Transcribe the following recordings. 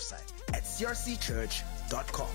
website at crcchurch.com.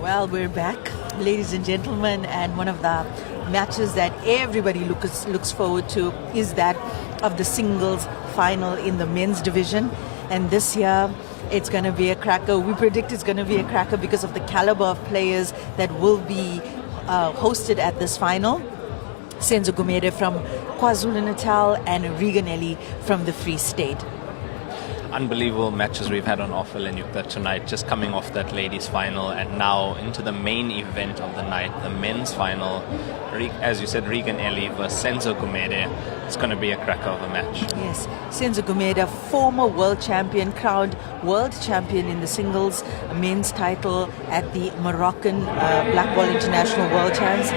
Well, we're back, ladies and gentlemen, and one of the matches that everybody looks forward to is that of the singles final in the men's division. And this year, it's going to be a cracker. We predict it's going to be a cracker because of the caliber of players that will be hosted at this final. Senzo Gumede from KwaZulu-Natal and Reganelli from the Free State. Unbelievable matches we've had on offer, Lenyukta, tonight, just coming off that ladies final and now into the main event of the night, the men's final. As you said, Reganelli versus Senzo Gumede. It's going to be a cracker of a match. Yes, Senzo Gumede, former world champion, crowned world champion in the singles men's title at the Moroccan Black Ball International World Champs.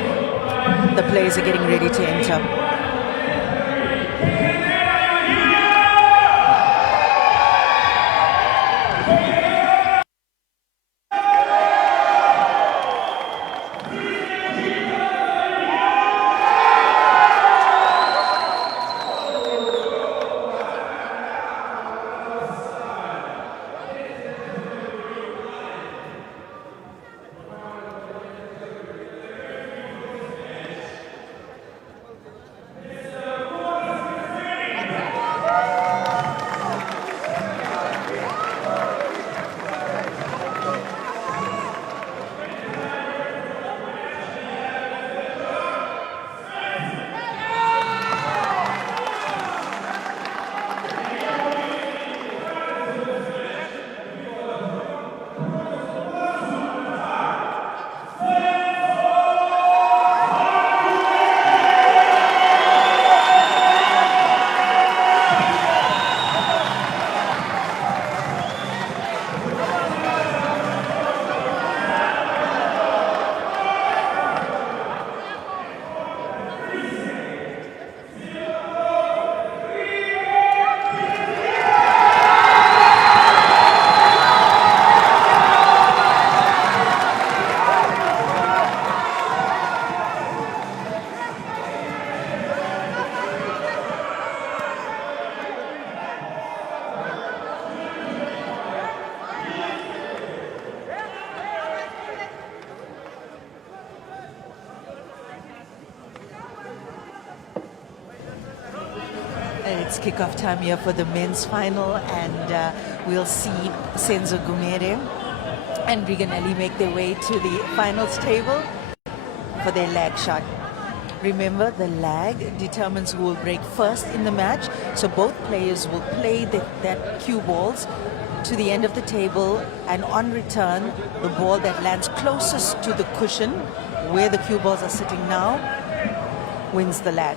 The players are getting ready to enter. kickoff time here for the men's final, and we'll see Senzo Gumede and Regan Ellie make their way to the finals table for their lag shot. Remember, the lag determines who will break first in the match, so both players will play that cue balls to the end of the table, and on return, the ball that lands closest to the cushion where the cue balls are sitting now wins the lag.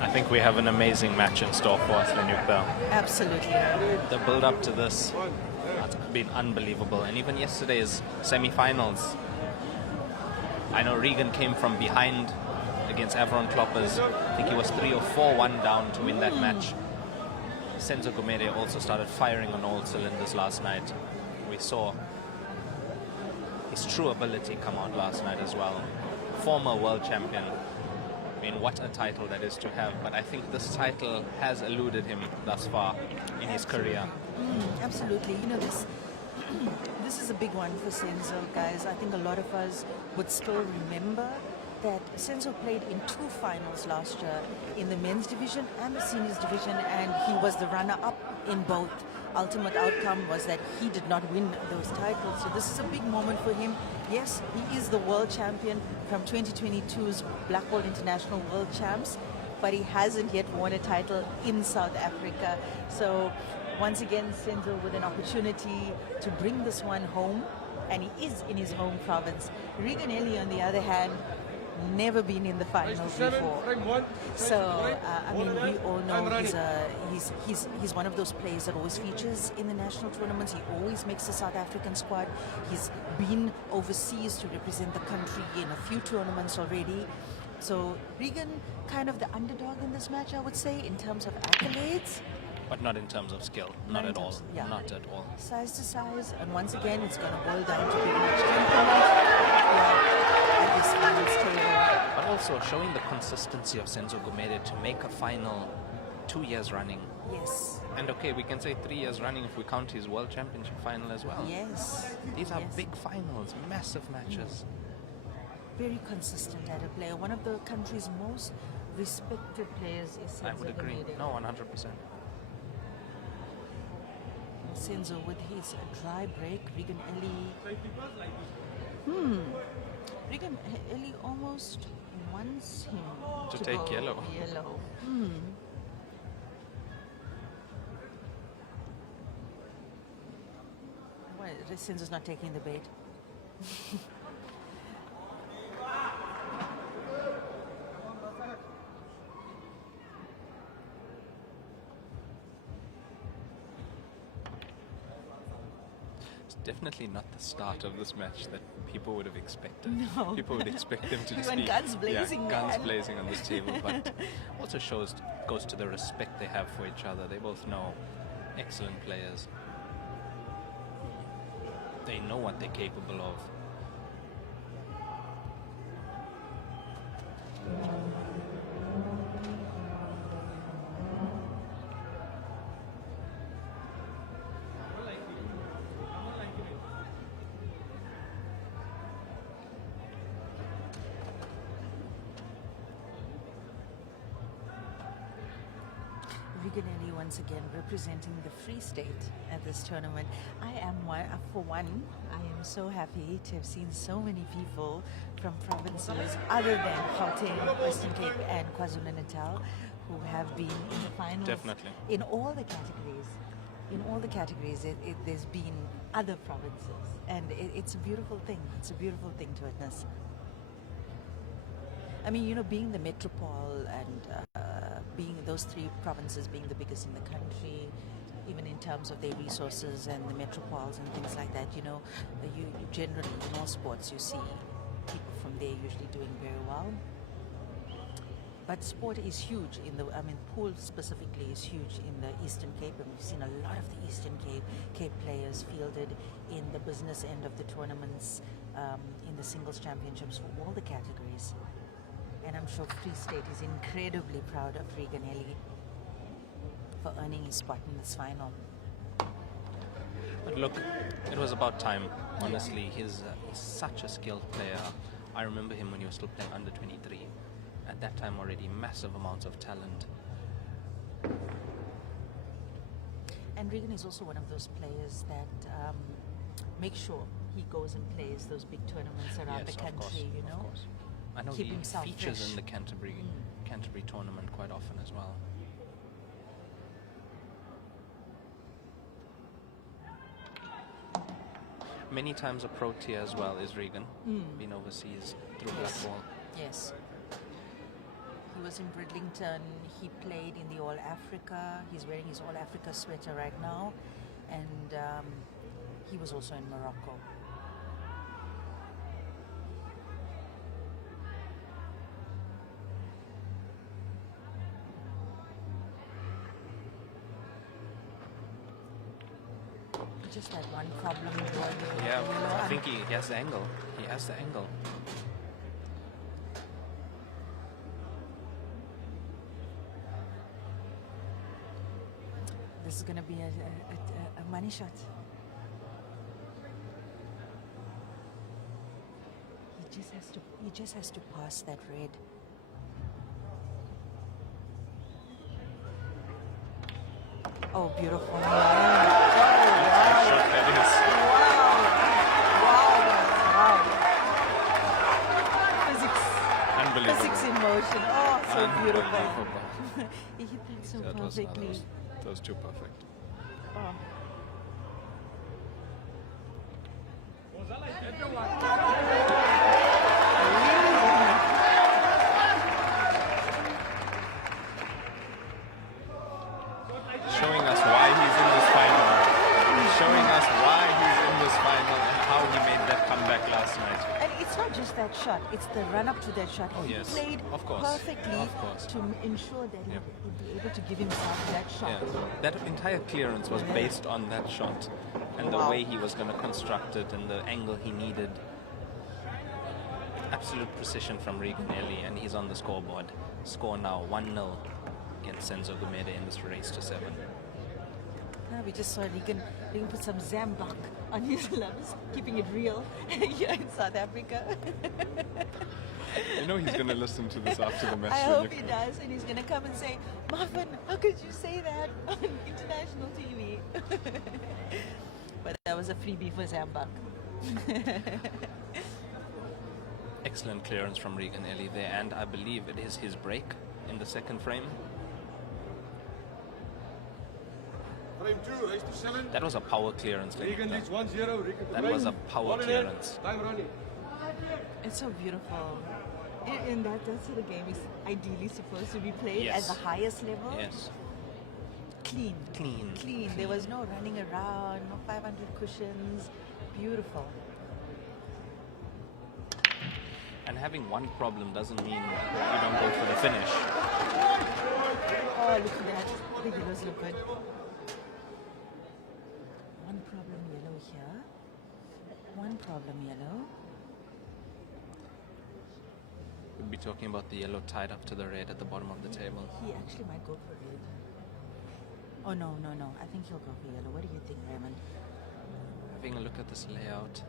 I think we have an amazing match in store for us, Lenyukta. Absolutely. The build-up to this has been unbelievable, and even yesterday's semi-finals. I know Regan came from behind against Avron Kloppers. I think he was 3 or 4-1 down to win that match. Senzo Gumede also started firing on all cylinders last night. We saw his true ability come out last night as well. Former world champion. I mean, what a title that is to have, but I think this title has eluded him thus far in his career. Absolutely. You know, this is a big one for Senzo, guys. I think a lot of us would still remember that Senzo played in 2 finals last year, in the men's division and the seniors division, and he was the runner-up in both. Ultimate outcome was that he did not win those titles. So this is a big moment for him. Yes, he is the world champion from 2022's Black Ball International World Champs, but he hasn't yet won a title in South Africa. So once again, Senzo with an opportunity to bring this one home, and he is in his home province. Regan Ellie, on the other hand, never been in the finals before. So, I mean, we all know he's one of those players that always features in the national tournaments. He always makes the South African squad. He's been overseas to represent the country in a few tournaments already. So, Regan, kind of the underdog in this match, I would say, in terms of accolades. But not in terms of skill. Not at all. Yeah. Not at all. Size to size, and once again, it's going to boil down to big match temperament. At this finals table. But also showing the consistency of Senzo Gumede to make a final 2 years running. Yes. And okay, we can say 3 years running if we count his World Championship final as well. Yes. These are big finals, massive matches. Very consistent at a player. One of the country's most respected players is Senzo I would agree. Gumede. No, 100%. Senzo with his dry break, Regan Ellie. Regan Ellie almost wants him to take go yellow. Well, Senzo's not taking the bait. Definitely not the start of this match that people would have expected. No. People would expect them to We just went be guns blazing, guns man. blazing on this table, but also goes to the respect they have for each other. They both know excellent players. They know what they're capable of. Regan Ellie once again representing the Free State at this tournament. I am I am so happy to have seen so many people from provinces other than Gauteng, Western Cape and KwaZulu-Natal who have been in the finals. Definitely. In all the categories. In all the categories, there's been other provinces, and it's a beautiful thing. It's a beautiful thing to witness. I mean, you know, being the metropole and being those 3 provinces being the biggest in the country, even in terms of their resources and the metropoles and things like that, you know, you generally, in all sports, you see people from there usually doing very well. But sport is huge pool specifically is huge in the Eastern Cape, and we've seen a lot of the Eastern Cape players fielded in the business end of the tournaments, in the singles championships for all the categories. And I'm sure Free State is incredibly proud of Regan Ellie for earning his spot in this final. But look, it was about time, honestly. He's such a skilled player. I remember him when he was still playing under 23. at that time already massive amounts of talent. And Regan is also one of those players that make sure he goes and plays those big tournaments around the country, you know. Of course. I know Keep he himself features fresh. in the Canterbury tournament quite often as well. Many times a pro tier as well is Regan. Been overseas through Yes. black ball. Yes. He was in Bridlington. He played in the All Africa. He's wearing his All Africa sweater right now. And he was also in Morocco. Just that one problem. Yeah, I think he has the angle. He has the angle. This is going to be a money shot. He just has to pass that red. Oh, beautiful. Unbelievable. Physics in motion. Oh, so beautiful. He hit that so perfectly. That was too perfect. Oh. Showing us why he's in this final. Showing us why he's in this final and how he made that comeback last night. And it's not just that shot, it's the run up to that shot. Oh, He yes. played Of course. perfectly Of course. to ensure that Yep. he'd be able to give himself that shot. Yeah. That entire clearance was based on that shot and the Wow. way he was going to construct it and the angle he needed. Absolute precision from Regan Ellie, and he's on the scoreboard. Score now 1-0 against Senzo Gumede in this race to 7. Now we just saw Regan put some zambak on his gloves, keeping it real here in South Africa. You know he's going to listen to this after the match. I hope he does, and he's going to come and say, Muffin, how could you say that on international TV? But that was a freebie for Zambak. Excellent clearance from Regan Ellie there, and I believe it is his break in the second frame. Frame 2, race to 7. That was a power clearance. Regan leads 1-0. Regan That was a power clearance. Time running. It's so beautiful. And that's how the game is ideally supposed to be played Yes. at the highest level. Yes. Clean. Clean. There was no running around, no 500 cushions. Beautiful. And having one problem doesn't mean you don't go for the finish. Oh, look at that. The yellows look good. One problem yellow here. One problem yellow. We'll be talking about the yellow tied up to the red at the bottom of the table. He actually might go for red. Oh, no. I think he'll go for yellow. What do you think, Raymond? Having a look at this layout.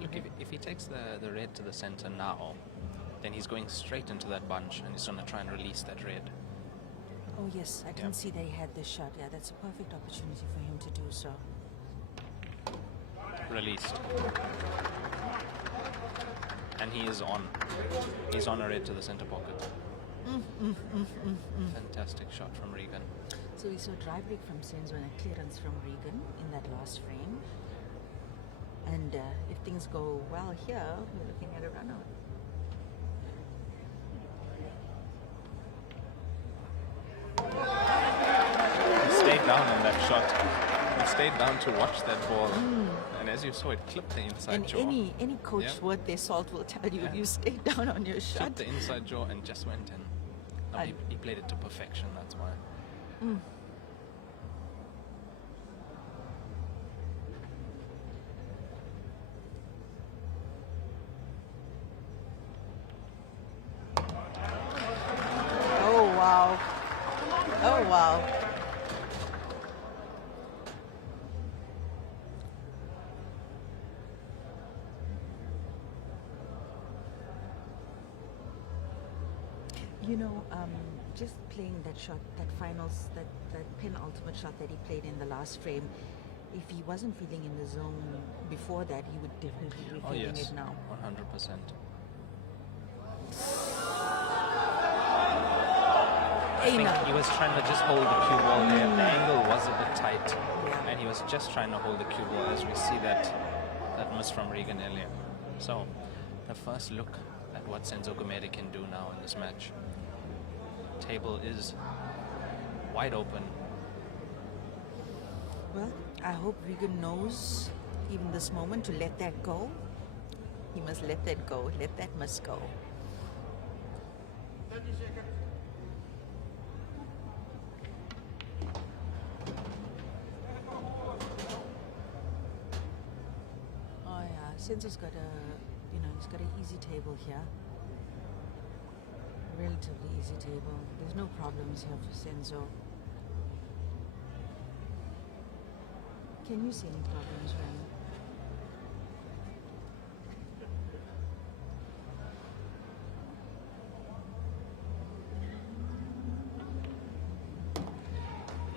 Look, if he takes the red to the center now, then he's going straight into that bunch and he's going to try and release that red. Oh, yes. I didn't see they had this shot. Yeah, that's a perfect opportunity for him to do so. Released. And he is on. He's on a red to the center pocket. Fantastic shot from Regan. So we saw drive break from Senzo and a clearance from Regan in that last frame. And if things go well here, we're looking at a run-out. He stayed down on that shot. He stayed down to watch that ball. And as you saw, it clipped the inside And jaw. any coach Yeah. worth their salt will tell you, Yeah. you stay down on your Clipped shot. the inside jaw and just went in. No, he played it to perfection, that's why. Oh, wow. Oh, wow. You know, just playing that shot, that finals, that penultimate shot that he played in the last frame, if he wasn't feeling in the zone before that, he would definitely be feeling it now. 100%. I think he was trying to just hold the cue ball there. The angle was a bit tight, and he was just trying to hold the cue ball as we see that miss from Regan earlier. So, the first look at what Senzo Gumede can do now in this match. Table is wide open. Well, I hope Regan knows even this moment to let that go. He must let that go. Let that must go. 30 seconds. Oh yeah, Senzo's got he's got an easy table here. Relatively easy table. There's no problems here for Senzo. Can you see any problems, Ren?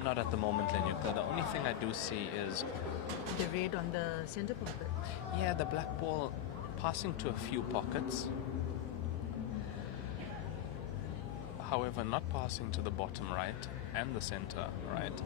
Not at the moment, Lenyukta. The only thing I do see is, The red on the center pocket. yeah, the black ball passing to a few pockets. However, not passing to the bottom right and the center right.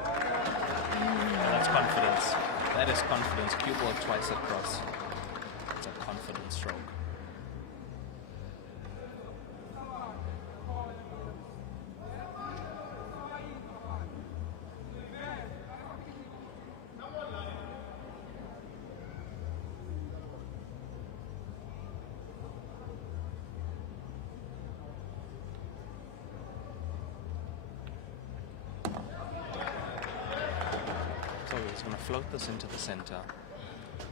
That's confidence. That is confidence. Cue ball twice across. It's a confidence stroke. So he's going to float this into the center.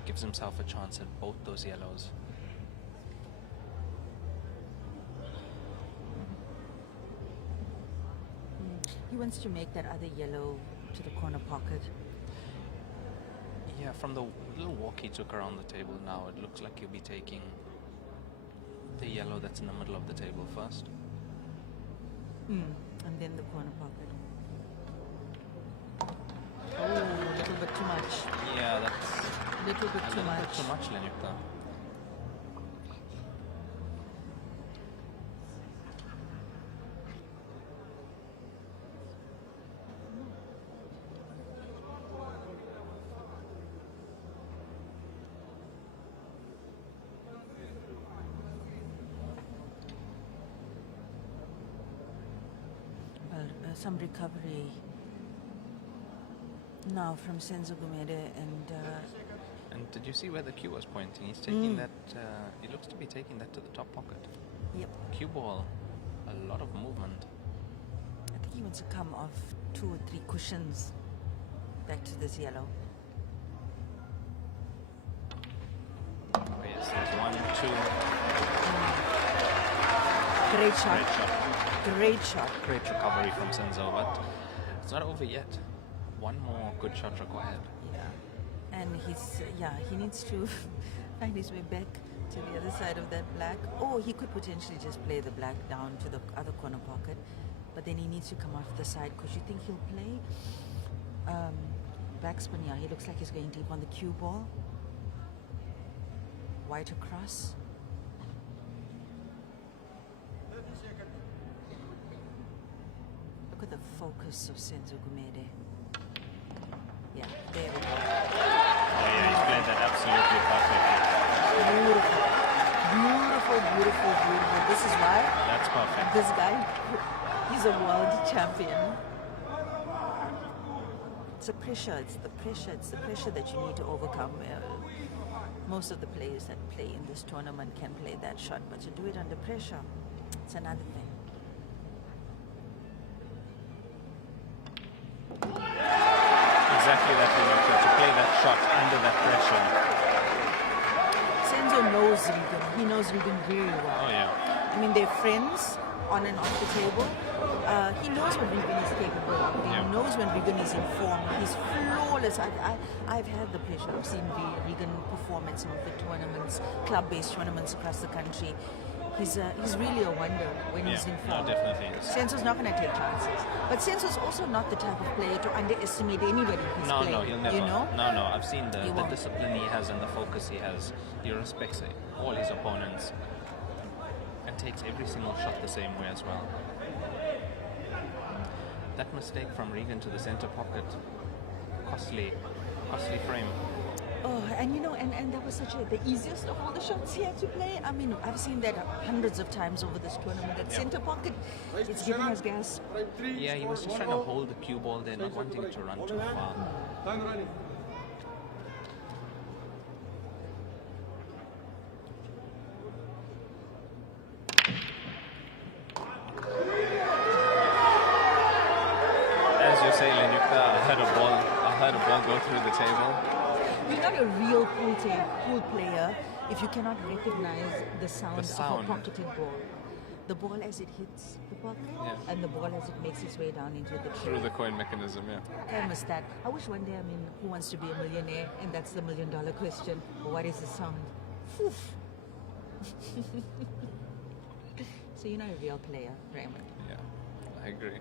Gives himself a chance at both those yellows. He wants to make that other yellow to the corner pocket. Yeah, from the little walk he took around the table now, it looks like he'll be taking the yellow that's in the middle of the table first. And then the corner pocket. Oh, a little bit too much. Yeah, that's A little bit a too little much. bit too much, Lenyukta. Well, some recovery now from Senzo Gumede And did you see where the cue was pointing? He's taking that, he looks to be taking that to the top pocket. yep. Cue ball, a lot of movement. I think he wants to come off 2 or 3 cushions back to this yellow. Oh yes, there's 1, 2. Great shot. Great shot. Great shot. Great recovery from Senzo, but it's not over yet. One more good shot required. Yeah. And he needs to find his way back to the other side of that black. Or he could potentially just play the black down to the other corner pocket. But then he needs to come off the side because you think he'll play backspin. Yeah, he looks like he's going deep on the cue ball. White across. 30 seconds. Look at the focus of Senzo Gumede. Yeah, there we go. Oh yeah, he's played that absolutely perfectly. Beautiful. Beautiful, beautiful, beautiful. This is why That's perfect. this guy, he's a world champion. It's the pressure, it's the pressure that you need to overcome. Most of the players that play in this tournament can play that shot, but to do it under pressure, it's another thing. Exactly that, Lenyukta, to play that shot under that pressure. Senzo Senzo knows Regan. He knows Regan very well. Oh, yeah. I mean, they're friends on and off the table. He knows when Regan is capable of. He Yeah. knows when Regan is in form. He's flawless. I've had the pleasure of seeing Regan perform at some of the tournaments, club-based tournaments across the country. He's really a wonder when he's in no, form. definitely. Senzo's not going to take chances. But Senzo's also not the type of player to underestimate anybody he's No, playing. he'll never. You know? No. I've seen the won't. discipline he has and the focus he has. He respects all his opponents and takes every single shot the same way as well. That mistake from Regan to the center pocket, costly frame. Oh, and you know, and that was the easiest of all the shots he had to play. I mean, I've seen that hundreds of times over this tournament. That center pocket, it's giving us gas. Yeah, he was just trying to hold the cue ball there, not wanting it to run too far. Time running. As you say, Lenyukta, I heard a ball go through the table. You're not a real pool player if you cannot recognize the sound sound. of a pocketed ball. The ball as it hits the pocket, Yeah. and the ball as it makes its way down into the tray. Through the coin mechanism, yeah. I miss that. I wish one day, I mean, who wants to be a millionaire? And that's the $1 million question. What is the sound? Poof. So you're not a real player, Raymond. Yeah, I agree.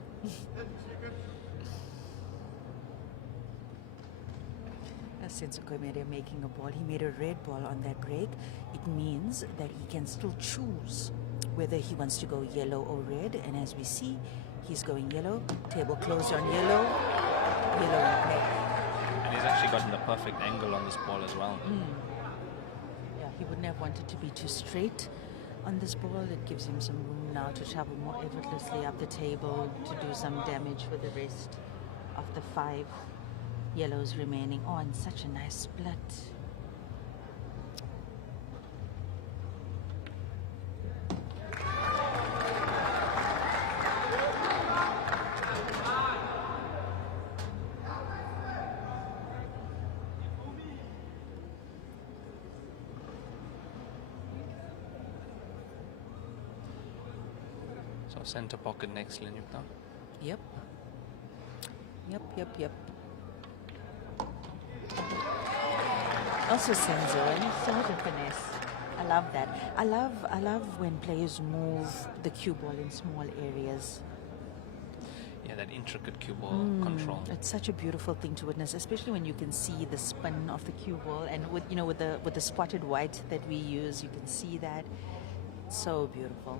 Senzo Gumede making a ball. He made a red ball on that break. It means that he can still choose whether he wants to go yellow or red. And as we see, he's going yellow. Table closed on yellow. Yellow in play. And he's actually gotten the perfect angle on this ball as well. Yeah, he wouldn't have wanted to be too straight on this ball. It gives him some room now to travel more effortlessly up the table to do some damage with the rest of the 5 yellows remaining. Oh, and such a nice split. So center pocket next, Lenyukta. Yep. Yep. Also Senzo, and he's so much a finesse. I love that. I love when players move the cue ball in small areas. Yeah, that intricate cue ball control. It's such a beautiful thing to witness, especially when you can see the spin of the cue ball, and with the spotted white that we use, you can see that. It's so beautiful.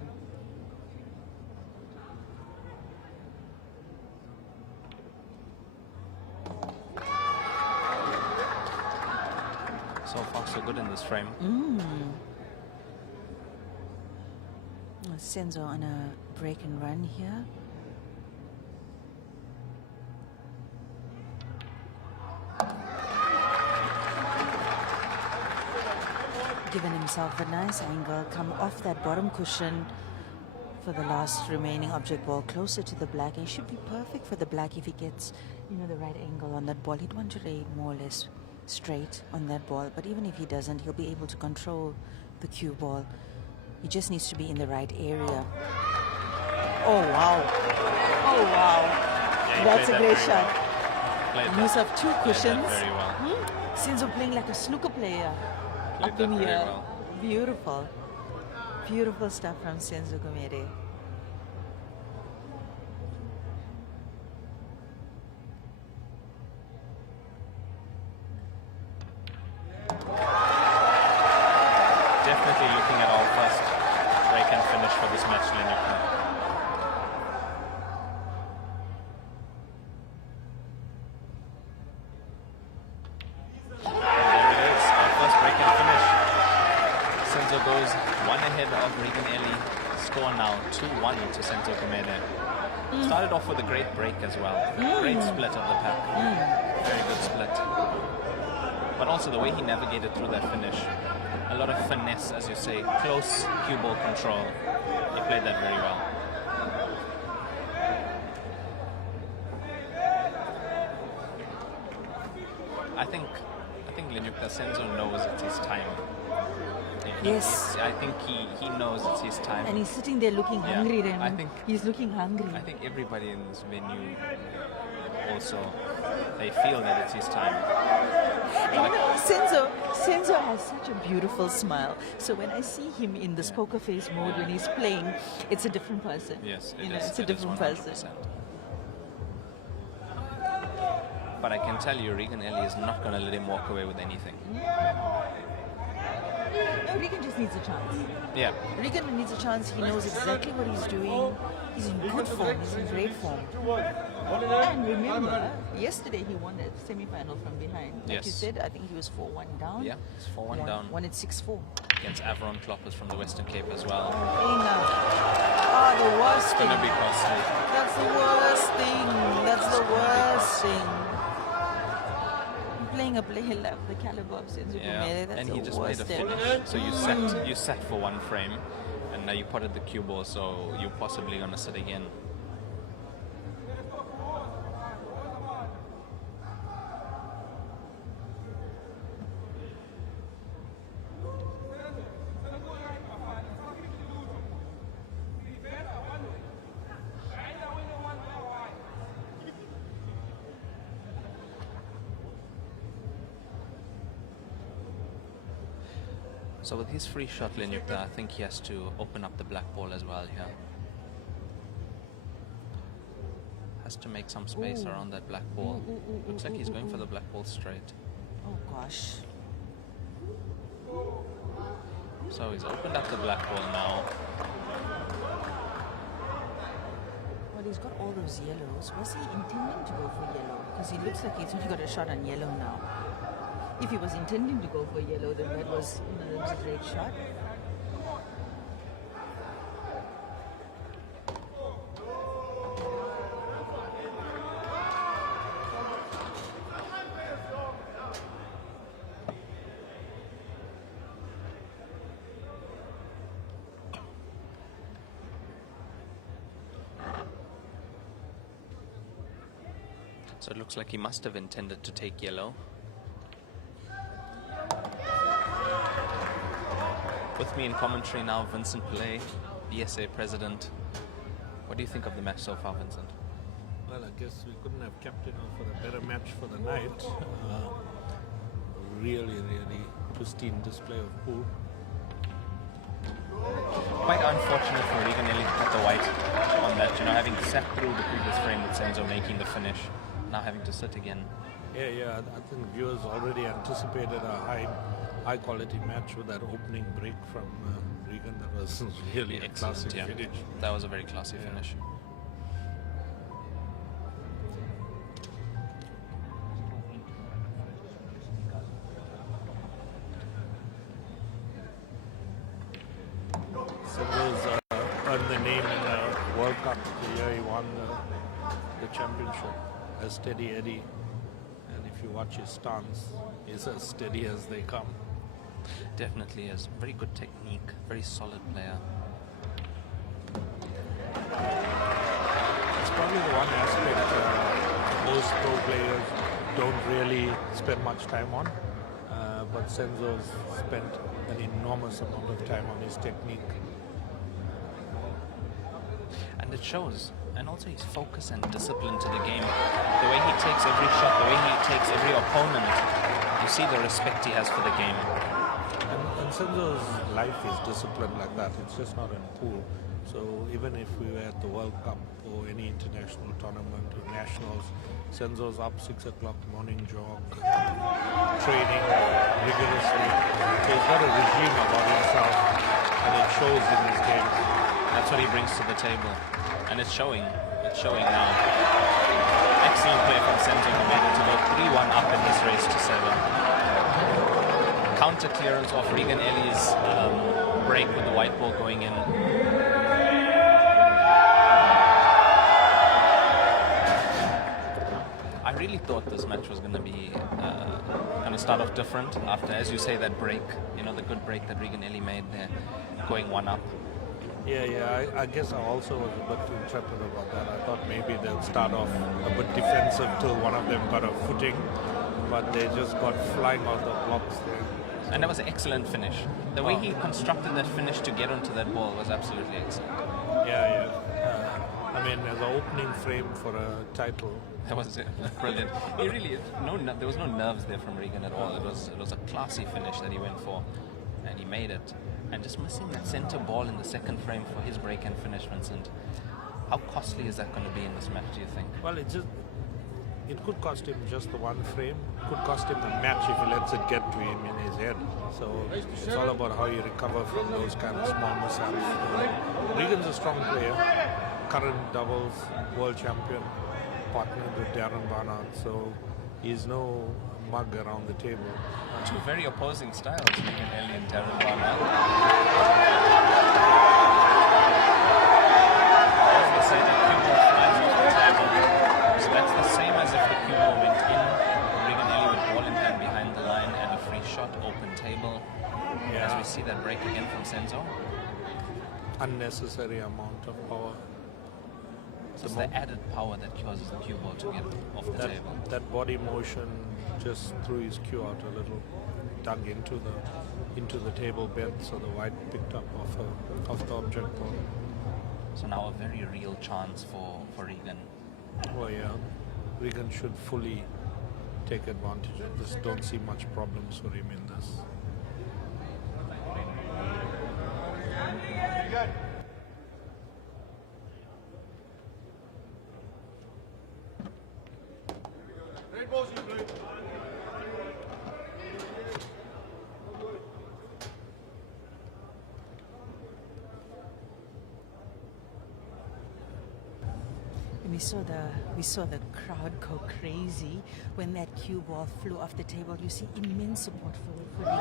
So far, so good in this frame. Senzo on a break and run here. Given himself a nice angle, come off that bottom cushion for the last remaining object ball closer to the black. It should be perfect for the black if he gets, the right angle on that ball. He'd want to lay more or less straight on that ball, but even if he doesn't, he'll be able to control the cue ball. He just needs to be in the right area. Oh wow. Yeah, he That's played a great very shot. well. Played Use that- of 2 played that cushions. very well. Senzo playing like a snooker player Played up in that very here. well. Beautiful stuff from Senzo Gumede. Definitely looking at all first break and finish for this match, Lenyukta. There it is, our first break and finish. Senzo goes 1 ahead of Regan Ellie. Score now 2-1 to Senzo Gumede. Started off with a great break as well. Great split of the pack. Very good split. But also the way he navigated through that finish. A lot of finesse, as you say, close cue ball control. He played that very well. I think Lenyukta Senzo knows it's his time. Yes. I think he knows it's his time. And he's sitting there looking Yeah, hungry, I Raymond. think- He's looking hungry. I think everybody in this venue also, they feel that it's his time. And you know, Senzo has such a beautiful smile. So when I see him in this poker face mode when he's playing, it's a different person. Yes, You it know, is. it's a It is different 100%. person. But I can tell you, Regan Ellie is not going to let him walk away with anything. No, Regan just needs a chance. Yeah. Regan needs a chance. He knows exactly what he's doing. He's in good form. He's in great form. And remember, yesterday he won that semi-final from behind. Like you Yes. said, I think he was 4-1 down. Yeah, it's 4-1 down. Won at 6-4. Against Avron Kloppers from the Western Cape as well. Playing the worst It's thing. going to be costly. That's the worst thing. That's the worst thing. Playing a player like the caliber of Senzo Gumede, that's And the he just made worst a thing. finish. So you sat for one frame, and now you potted the cue ball, so you're possibly going to sit again. So with his free shot, Lenyukta, I think he has to open up the black ball as well here. Has to make some space around that black ball. Looks like he's going for the black ball straight. Oh gosh. So he's opened up the black ball now. Well, he's got all those yellows. Was he intending to go for yellow? Because he looks like he's only got a shot on yellow now. If he was intending to go for yellow, then that was, that was a great shot. So it looks like he must have intended to take yellow. With me in commentary now, Vincent Pillay, BSA president. What do you think of the match so far, Vincent? Well, I guess we couldn't have kept it on for a better match for the night. Really pristine display of pool. Quite unfortunate for Regan Ellie to put the white on that, having sat through the previous frame with Senzo making the finish, now having to sit again. Yeah. I think viewers already anticipated a high quality match with that opening break from Regan. That was really a classic finish. That was a very classy finish. Senzo's earned the name in the World Cup the year he won the championship as Steady Eddie. And if you watch his stance, he's as steady as they come. Definitely is. Very good technique, very solid player. It's probably the one aspect most pro players don't really spend much time on. But Senzo's spent an enormous amount of time on his technique. And it shows. And also his focus and discipline to the game. The way he takes every shot, the way he takes every opponent. You see the respect he has for the game. And Senzo's life is disciplined like that. It's just not in pool. So even if we were at the World Cup or any international tournament or nationals, Senzo's up 6 o'clock morning jog, training rigorously. So he's got a regime about himself, and it shows in his game. That's what he brings to the table. And it's showing. It's showing now. Excellent play from Senzo Gumede to go 3-1 up in this race to 7. Counter clearance off Regan Ellie's break with the white ball going in. I really thought this match was going to be going to start off different after, as you say, that break. The good break that Regan Ellie made there, going 1 up. Yeah. I guess I also was a bit intrepid about that. I thought maybe they'll start off a bit defensive till one of them got a footing, but they just got flying out the blocks there. And that was an excellent finish. The way he constructed that finish to get onto that ball was absolutely excellent. Yeah. I mean, as an opening frame for a title. That was brilliant. He really, there was no nerves there from Regan at all. It was a classy finish that he went for, and he made it. And just missing that center ball in the second frame for his break and finish, Vincent. How costly is that going to be in this match, do you think? Well, it could cost him just the one frame. It could cost him the match if he lets it get to him in his head. So it's all about how you recover from those kind of small mishaps. Regan's a strong player, current doubles world champion, partnered with Darren Barnard. So he's no mug around the table. Two very opposing styles, Regan Ellie and Darren Barnard. Say that cue ball flies off the table. So that's the same as if the cue ball went in. Regan Ellie with ball in hand behind the line and a free shot, open table. Yeah. As we see that break again from Senzo. Unnecessary amount of power. It's the added power that causes the cue ball to get off the table. That body motion just threw his cue out a little, dug into the table bed, so the white picked up off the object ball. So now a very real chance for Regan. Oh yeah, Regan should fully take advantage of this. Don't see much problems for him in this. We saw the crowd go crazy when that cue ball flew off the table. You see immense support for Regan.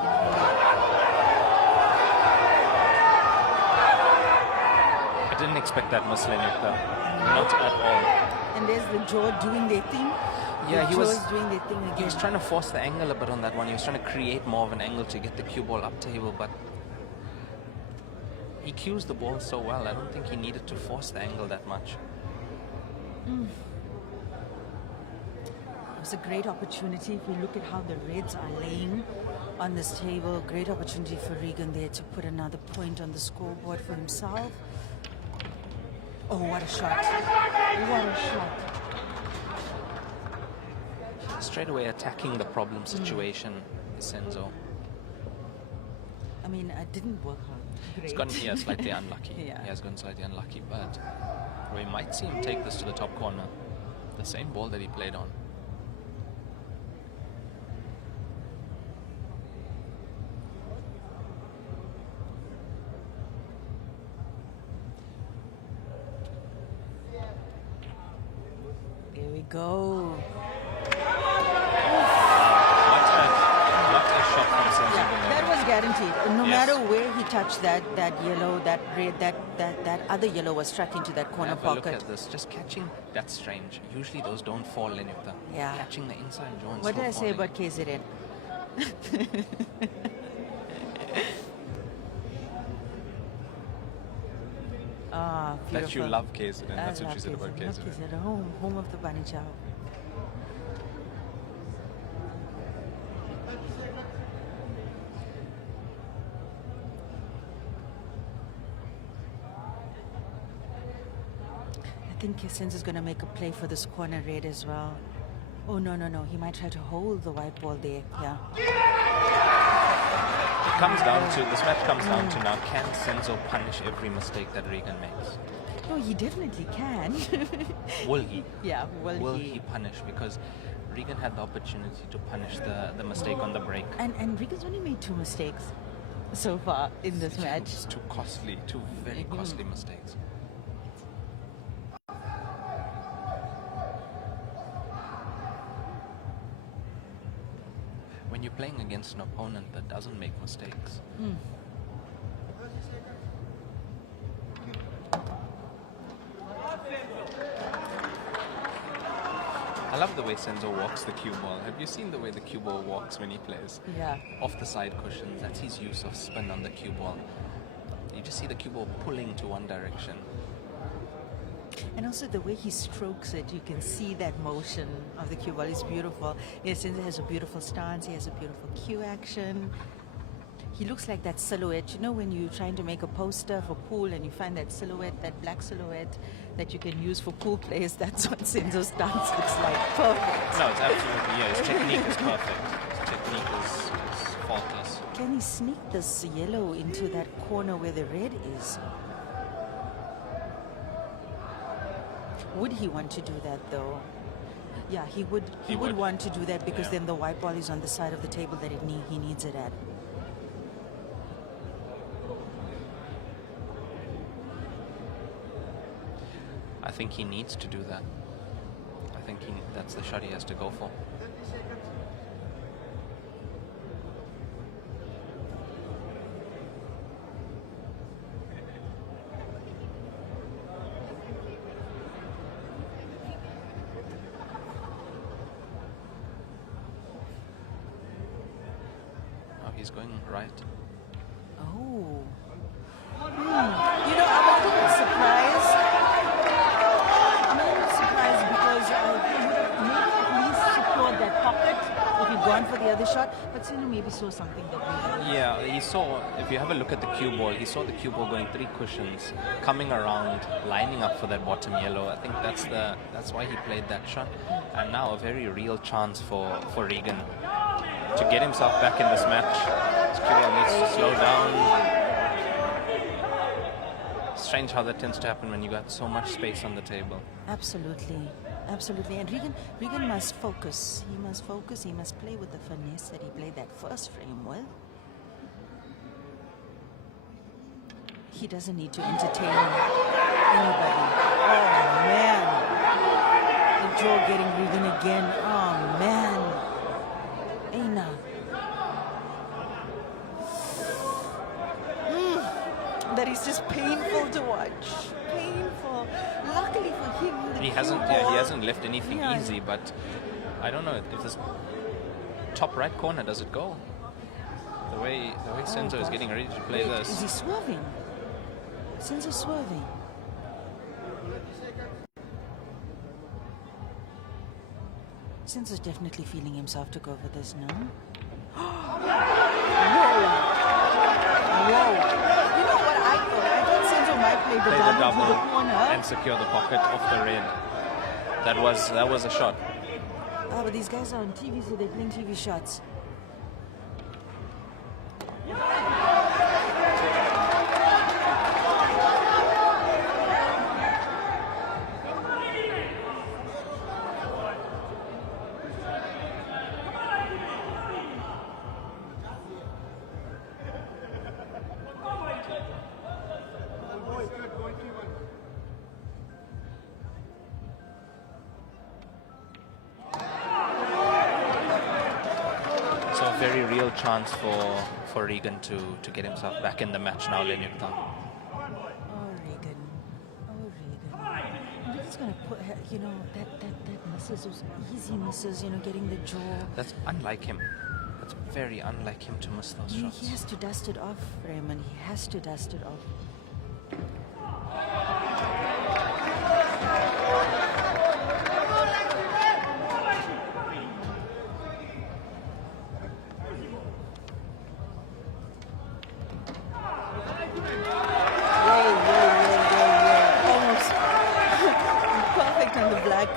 I didn't expect that Muslim not at all. And there's the jaw doing their thing. Yeah, he was doing their thing again. He was trying to force the angle a bit on that one. He was trying to create more of an angle to get the cue ball up table, but he cues the ball so well. I don't think he needed to force the angle that much. It was a great opportunity. If you look at how the Reds are laying on this table, great opportunity for Regan there to put another point on the scoreboard for himself. Oh, what a shot. What a shot. Straight away attacking the problem situation is Senzo. I mean, it didn't work out great. He's gotten slightly unlucky. Yeah. He has gotten slightly unlucky, but we might see him take this to the top corner. The same ball that he played on. There we go. What a shot from Senzo. Yeah, that was guaranteed. No matter where he touched that yellow, that red, that other yellow was struck into that corner pocket. Look at this. Just catching, that's strange. Usually those don't fall in Yukta. Yeah. Catching the inside joints. What did I say about KZN? That you beautiful. love KZN. That's what you said about KZN. KZN, home of the Bunny Chow. I think Senzo is going to make a play for this corner red as well. Oh, no. He might try to hold the white ball there. Yeah. This match comes down to now, can Senzo punish every mistake that Regan makes? Oh, he definitely can. Will he? Yeah, will he punish? Because Regan had the opportunity to punish the mistake on the break. And Regan's only made 2 mistakes so far in this match. It's too costly, 2 very costly mistakes. When you're playing against an opponent that doesn't make mistakes, I love the way Senzo walks the cue ball. Have you seen the way the cue ball walks when he plays? Yeah. Off the side cushions, that's his use of spin on the cue ball. You just see the cue ball pulling to one direction. And also the way he strokes it, you can see that motion of the cue ball is beautiful. Yes, Senzo has a beautiful stance, he has a beautiful cue action. He looks like that silhouette. You know when you're trying to make a poster for pool and you find that silhouette, that black silhouette that you can use for pool players, that's what Senzo's dance looks like. Perfect. No, it's absolutely, yeah, his technique is perfect. His technique is faultless. Can he sneak this yellow into that corner where the red is? Would he want to do that though? Yeah, he would. He would want to do that because then the white ball is on the side of the table that he needs it at. I think he needs to do that. I think that's the shot he has to go for. Oh, he's going right. Oh. You know, I'm a little surprised. I'm a little surprised because he would have maybe at least secured that pocket if he'd gone for the other shot. But Senzo maybe saw something that we didn't. Yeah, he saw, if you have a look at the cue ball, he saw the cue ball going 3 cushions, coming around, lining up for that bottom yellow. I think that's why he played that shot. And now a very real chance for Regan to get himself back in this match. His cue ball needs to slow down. Strange how that tends to happen when you got so much space on the table. Absolutely. Absolutely. And Regan must focus. He must focus. He must play with the finesse that he played that first frame with. He doesn't need to entertain anybody. Oh, man. The draw getting Regan again. Oh, man. Aina. That is just painful to watch. Painful. Luckily for him, he hasn't left anything easy, but I don't know if this top right corner does it go. The way Senzo is getting ready to play this. Is he swerving? Senzo swerving. Senzo's definitely feeling himself to go for this now. Whoa. You know what I thought? I thought Senzo might play the double to the corner and secure the pocket off the red. That was a shot. Oh, but these guys are on TV, so they're playing TV shots. Very real chance for Regan to get himself back in the match now, Lenyukta. Oh, Regan. Oh, Regan. I'm just going to put, you know, that misses, those easy misses, you know, getting the jaw. That's unlike him. That's very unlike him to miss those shots. He has to dust it off, Raymond. He has to dust it off.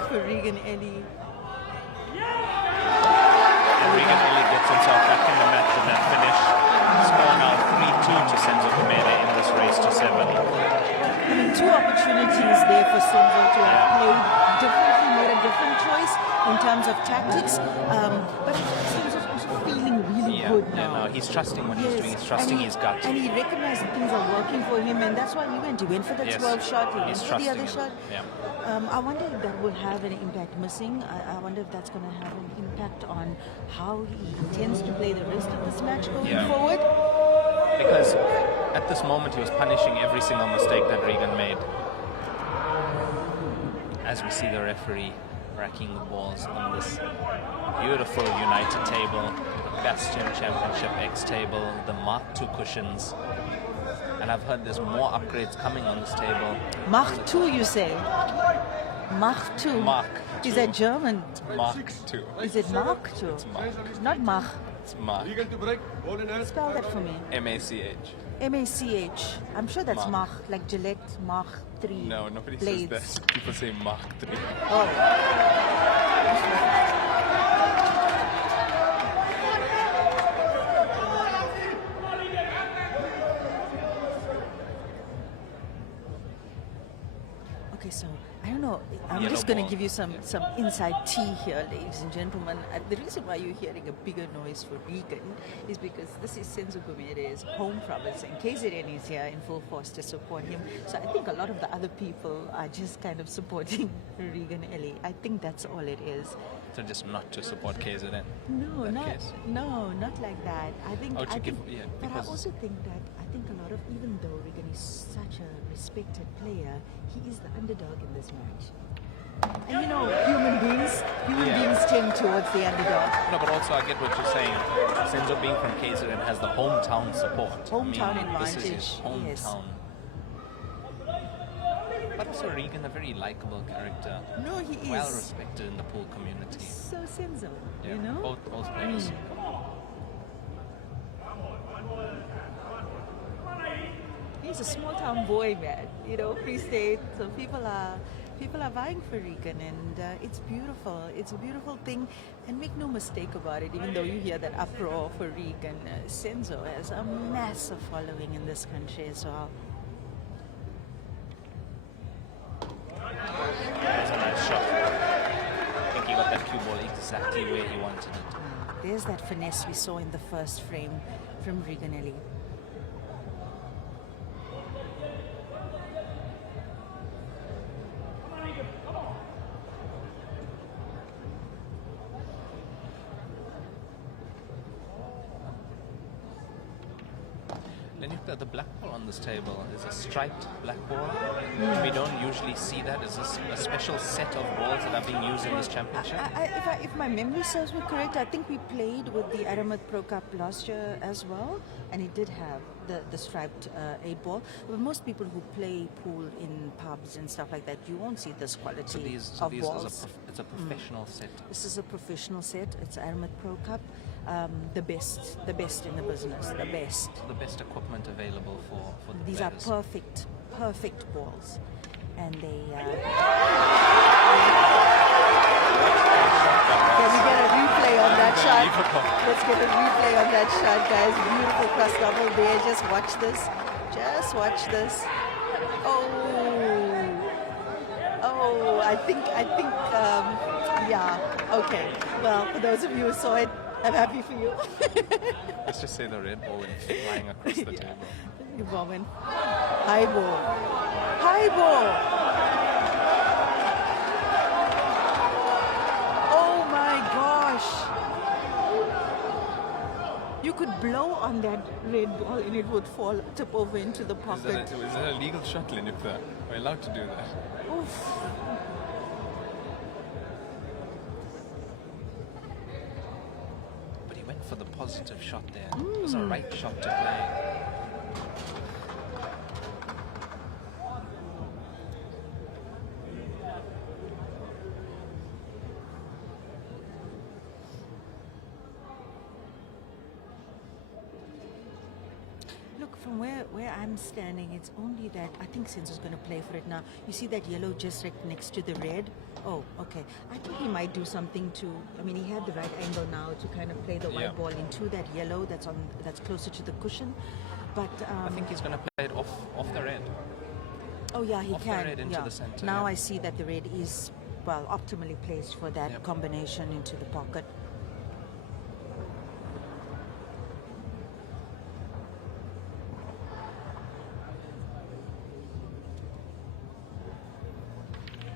For Regan Ellie. Regan Ellie gets himself back in the match with that finish. Score now 3-2 to Senzo Gumede in this race to 7. I mean, 2 opportunities there for Senzo to have played differently, made a different choice in terms of tactics. But Senzo's also feeling really good now. No, he's trusting what he's doing. He's trusting his gut. And he recognized that things are working for him, and that's why he went. He went for the 12 shot. He went for the other shot. Yeah. I wonder if that will have an impact missing. I wonder if that's going to have an impact on how he tends to play the rest of this match going forward. Because at this moment he was punishing every single mistake that Regan made. As we see the referee racking the balls on this beautiful United table, the Bastion Championship X table, the Mark II cushions. And I've heard there's more upgrades coming on this table. Mark II, you say? Mark II. Mark. Is that German? Mark II. Is it Mark II? It's Mark. Not Mach. It's Mach. Spell that for me. M-A-C-H. M-A-C-H. I'm sure that's Mach. Mach, like Gillette Mach 3 No, nobody blades. says that. People say Mach 3. Oh. Okay, so I don't know. I'm Yellow just going to ball. give you some inside tea here, ladies and gentlemen. The reason why you're hearing a bigger noise for Regan is because this is Senzo Gumede's home province, and KZN is here in full force to support him. So I think a lot of the other people are just kind of supporting Regan Ellie. I think that's all it is. So just not to support KZN. No, that not case. no, not like that. I think. Oh, to I give- think yeah, but I because- also think that a lot of, even though Regan is such a respected player, he is the underdog in this match. And you know, human beings tend towards the underdog. No, but also I get what you're saying. Senzo being from KZN has the hometown support. Hometown This is his advantage, yes. hometown. But also Regan, a very likable character. No, he is. Well respected in the pool community. So Senzo, Yeah, you know. both players. He's a small town boy, man. You know, Free State. So people are vying for Regan, and it's beautiful. It's a beautiful thing, and make no mistake about it. Even though you hear that uproar for Regan, Senzo has a massive following in this country as well. That's a nice shot. I think he got that cue ball exactly where he wanted it. There's that finesse we saw in the first frame from Regan Ellie. The black ball on this table is a striped black ball. We don't usually see that. Is this a special set of balls that are being used in this championship? If my memory serves me correct, I think we played with the Aramat Pro Cup last year as well, and it did have the striped 8 ball. But most people who play pool in pubs and stuff like that, you won't see this quality of balls. It's a professional set. This is a professional set. It's Aramat Pro Cup. The best in the business, the best. The best equipment available for the These players. are perfect balls, and they. Can we get a replay on that shot? Let's get a replay on that shot, guys. Beautiful cross double there. Just watch this. Just watch this. Oh, I think. Yeah. Okay. Well, for those of you who saw it, I'm happy for you. Let's just say the red ball went flying across the table. Woman. High ball. High ball. Oh my gosh. You could blow on that red ball and it would tip over into the Is pocket. that a legal shot, Lenipta? We're allowed to do that. Oof. But he went for the positive shot there. It was a right shot to play. Look, from where I'm standing, it's only that I think Senzo's going to play for it now. You see that yellow just right next to the red? Oh, okay. I think he might do something to. I mean, he had the right angle now to kind of play the white ball into that yellow that's closer to the cushion. But I think he's going to play it off the red. oh yeah, he off the can. red into yeah. the center, Now yeah. I see that the red is optimally placed for that Yep. combination into the pocket.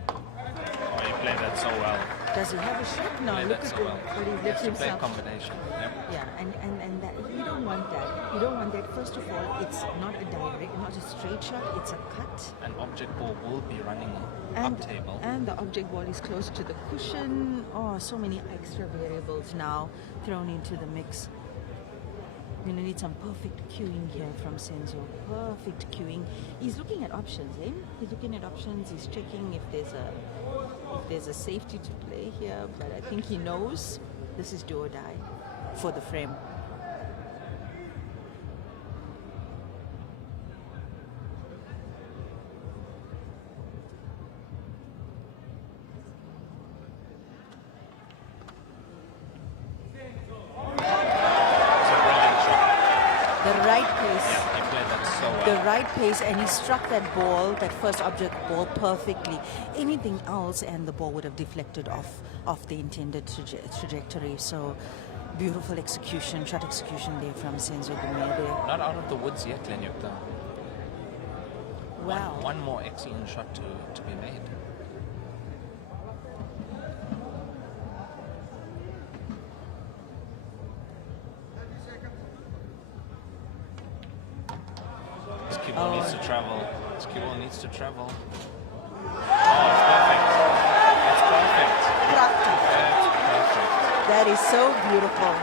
Oh, he played that so well. Does he have a shot? No, Played look that at so him. well. But he He has lets to play a himself. combination. Yep. Yeah, and that, you don't want that. You don't want that. First of all, it's not a direct, not a straight shot. It's a cut. An object ball will be running And, up table. and the object ball is close to the cushion. Oh, so many extra variables now thrown into the mix. You're going to need some perfect cueing here from Senzo. Perfect cueing. He's looking at options, eh? He's looking at options. He's checking if there's a safety to play here. But I think he knows this is do or die. for the frame. The right pace, and he struck that ball, that first object ball, perfectly. Anything else, and the ball would have deflected off the intended trajectory. So, beautiful execution, shot execution there from Senzo Gumede. Not out of the woods yet, Lenyukta. Wow. One more excellent shot to be made. Needs to travel. Skibble needs to travel. Oh, it's perfect. It's perfect. It's perfect. That is so beautiful.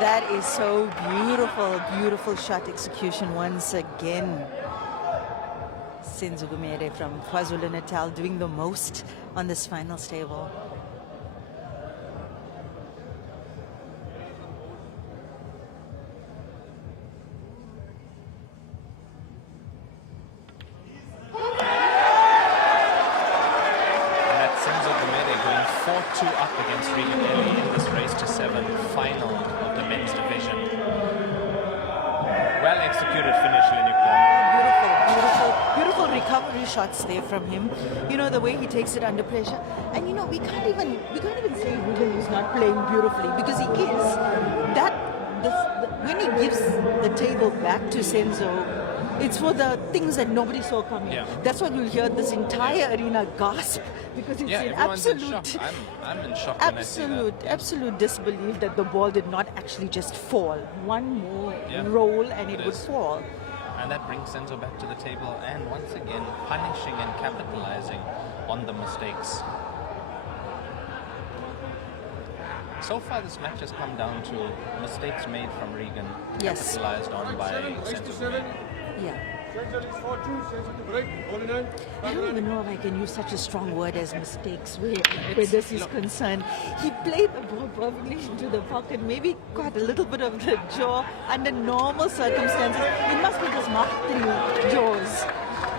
That is so beautiful. Beautiful shot execution once again. Senzo Gumede from KwaZulu-Natal doing the most on this final stable. Up against Regan Ellie in this race to 7 final of the men's division. Well executed finish, Lenyukta. Beautiful recovery shots there from him. You know, the way he takes it under pressure. And you know, we can't even say Regan is not playing beautifully, because he is. When he gives the table back to Senzo, it's for the things that nobody saw coming. Yeah. That's what you'll hear this entire arena gasp, because it's in absolute, in shock. I'm in shock when I see that. Absolute disbelief that the ball did not actually just fall. One more roll and it would fall. And that brings Senzo back to the table, and once again punishing and capitalizing on the mistakes. So far, this match has come down to mistakes made from Regan, capitalized on by Senzo. Yeah. I don't even know if I can use such a strong word as mistakes where this is concerned. He played the ball perfectly into the pocket, maybe got a little bit of the jaw under normal circumstances. It must be just Mark 3 jaws.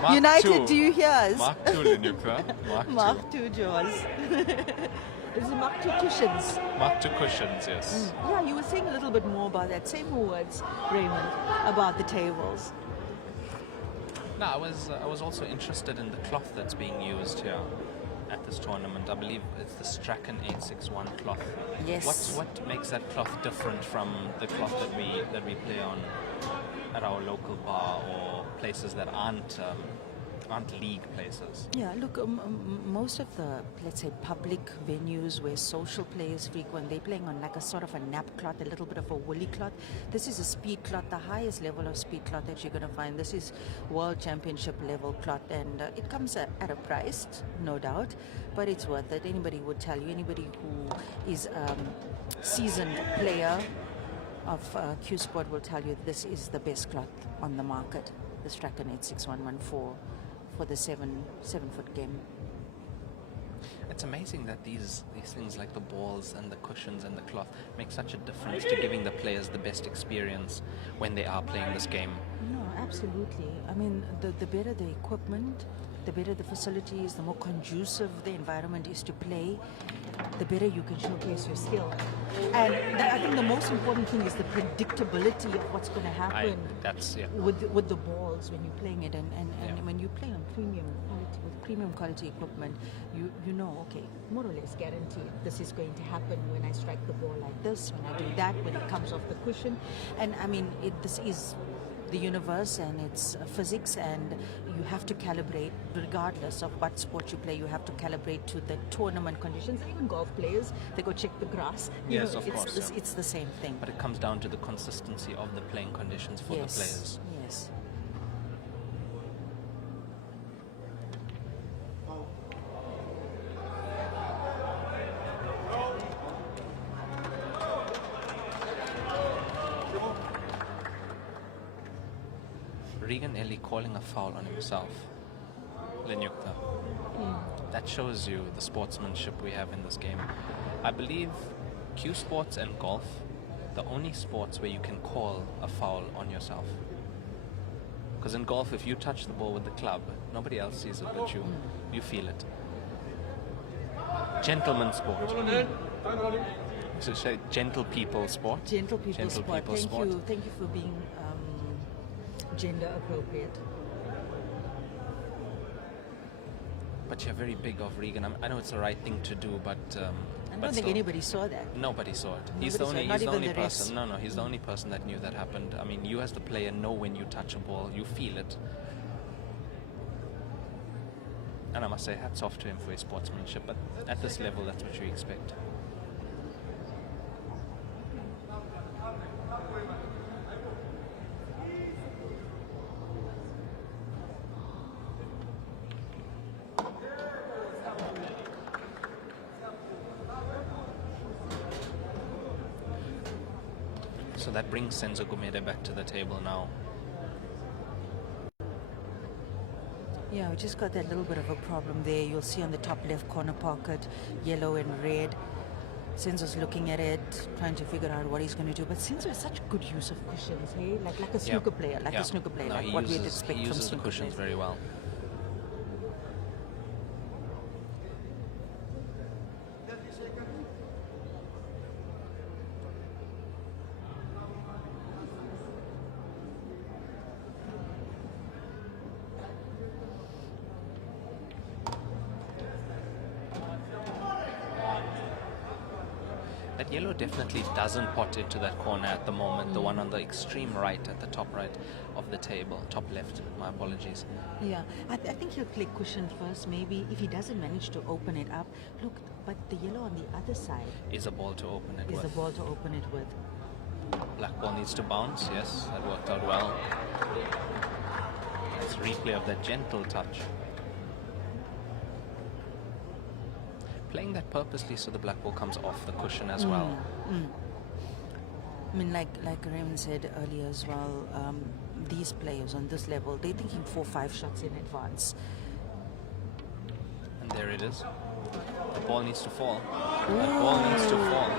Mark United, 2. do you hear us? Mark 2, Lenyukta. Mark 2 jaws. This is Mark 2 cushions. Mark 2 cushions, yes. Yeah, you were saying a little bit more about that. Same words, Raymond, about the tables. No, I was also interested in the cloth that's being used here at this tournament. I believe it's the Strachan 861 cloth. Yes. What makes that cloth different from the cloth that we play on at our local bar or places that aren't league places? Yeah, look, most of the, let's say, public venues where social players frequent, they're playing on like a sort of a nap cloth, a little bit of a woolly cloth. This is a speed cloth, the highest level of speed cloth that you're going to find. This is World Championship level cloth, and it comes at a price, no doubt, but it's worth it. Anybody would tell you, anybody who is a seasoned player of Q Sport will tell you this is the best cloth on the market, the Strachan 86114. For the 7-foot game. It's amazing that these things like the balls and the cushions and the cloth make such a difference to giving the players the best experience when they are playing this game. No, absolutely. I mean, the better the equipment, the better the facilities, the more conducive the environment is to play, the better you can showcase your skill. And I think the most important thing is the predictability of what's going to happen with the balls when you're playing it. And when you play on premium quality equipment, you know, okay, more or less guaranteed this is going to happen when I strike the ball like this, when I do that, when it comes off the cushion. And I mean, this is the universe and it's physics, and you have to calibrate regardless of what sport you play. You have to calibrate to the tournament conditions. Even golf players, they go check the grass. Yes, of course. It's the same thing. But it comes down to the consistency of the playing conditions for the players. Yes. Regan Ellie calling a foul on himself. Lenyukta. That shows you the sportsmanship we have in this game. I believe Q Sports and golf the only sports where you can call a foul on yourself. Because in golf, if you touch the ball with the club, nobody else sees it but you feel it. Gentleman sport. So say gentle people sport. Gentle people sport. Thank you for being gender appropriate. But you're very big of Regan. I know it's the right thing to do, but I don't think anybody saw that. Nobody saw it. Nobody He's the only, saw it, not he's the even only the refs. person. No, he's the only person that knew that happened. I mean, you as the player know when you touch a ball, you feel it. And I must say, hats off to him for his sportsmanship. But at this level, that's what you expect. So that brings Senzo Gumede back to the table now. Yeah, we just got that little bit of a problem there. You'll see on the top left corner pocket, yellow and red. Senzo's looking at it, trying to figure out what he's going to do. But Senzo has such good use of cushions, hey? Like a snooker player, No, like what we'd expect he from uses the snooker cushions players. very well. That yellow definitely doesn't pot into that corner at the moment, the one on the extreme right, at the top right of the table, top left, my apologies. Yeah, I think he'll play cushion first, maybe. If he doesn't manage to open it up, look, but the yellow on the other side Is a ball to open it is with. the ball to open it with. Black ball needs to bounce, yes, that worked out well. Nice replay of that gentle touch. Playing that purposely so the black ball comes off the cushion as well. I mean, like Raymond said earlier as well, these players on this level, they're thinking 4-5 shots in advance. And there it is. The ball needs to fall. That ball needs to fall.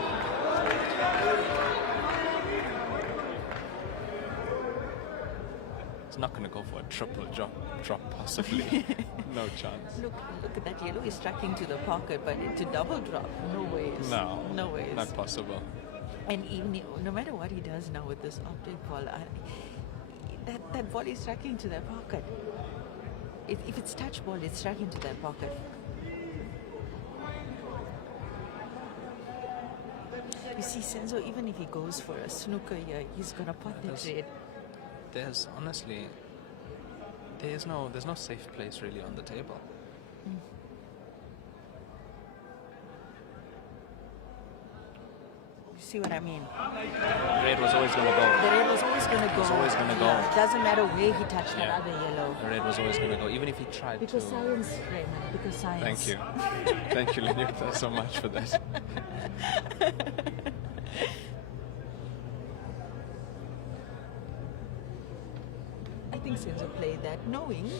It's not going to go for a triple drop possibly. No chance. Look at that yellow is striking to the pocket, but to double drop, no ways. No ways. Not possible. And even no matter what he does now with this object ball, that ball is striking to that pocket. If it's touch ball, it's striking to that pocket. You see, Senzo, even if he goes for a snooker here, he's gonna pot that red. There's honestly, there's no safe place really on the table. You see what I mean? Red was always going to go. The red was always going to go. was always gonna go. Yeah, doesn't matter where he touched that Yeah. other yellow. The red was always going to go, even if he tried Because to. science, Raymond, because science. Thank you. Thank you, Lenyukta, so much for that. I think Senzo played that, knowing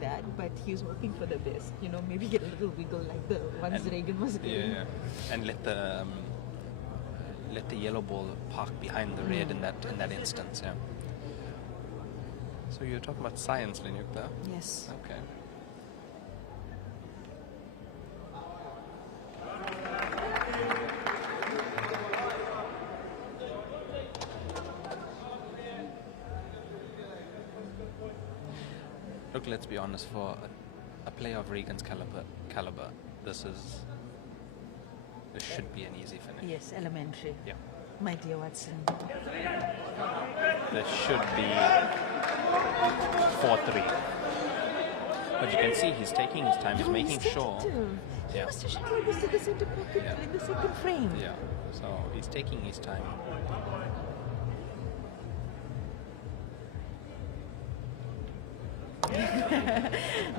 that, but he was hoping for the best. You know, maybe get a little wiggle like the ones Reagan was getting. Yeah. And let the yellow ball park behind the red in that instance. Yeah. So you're talking about science, Lenyukta? Yes. Okay. Look, let's be honest, for a player of Regan's caliber, this should be an easy finish. Yes, elementary. Yeah. My dear Watson. This should be 4-3. But you can see he's taking his time, he's making sure. He Yeah. was to shuttle this to the center pocket Yeah. in the second frame. Yeah, so he's taking his time.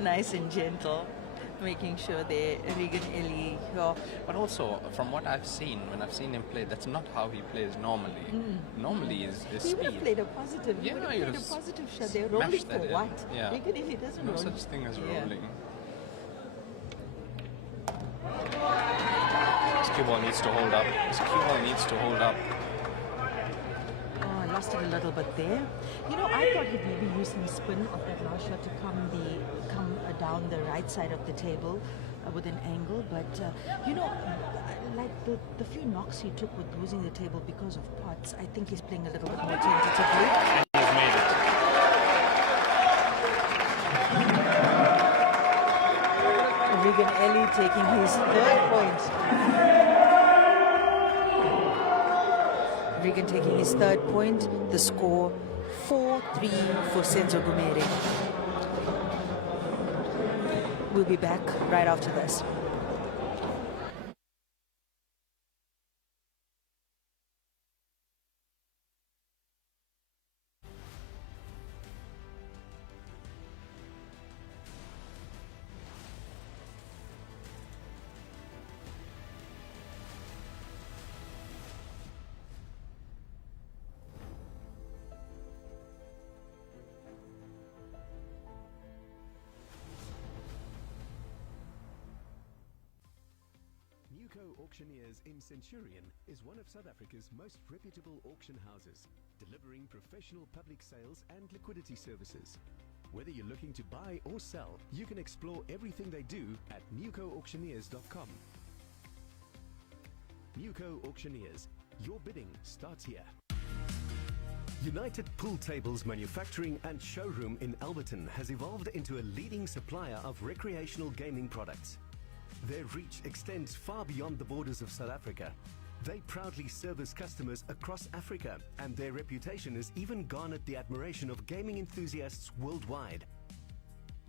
Nice and gentle, making sure they Regan Ellie. But also, from what I've seen, when I've seen him play, that's not how he plays normally. Normally is He would have speed. played a positive. He Yeah, would have he played a would've positive shot. They're smashed rolling that for in. what? Yeah. Regan Ellie doesn't No roll. such thing as Yeah. rolling. This cue ball needs to hold up. This cue ball needs to hold up. lost it a little bit there. You know, I thought he'd maybe use some spin of that last shot to come down the right side of the table with an angle, but you know, like the few knocks he took with losing the table because of pots, I think he's playing a little bit more tentatively. And he's made it. Regan Ellie taking his third point. Regan taking his third point. The score 4-3 for Senzo Gumede. We'll be back right after this. Auctioneers in Centurion is one of South Africa's most reputable auction houses, delivering professional public sales and liquidity services. Whether you're looking to buy or sell, you can explore everything they do at newcoauctioneers.com. Newco Auctioneers, your bidding starts here. United Pool Tables Manufacturing and Showroom in Alberton has evolved into a leading supplier of recreational gaming products. Their reach extends far beyond the borders of South Africa. They proudly service customers across Africa, and their reputation has even garnered the admiration of gaming enthusiasts worldwide.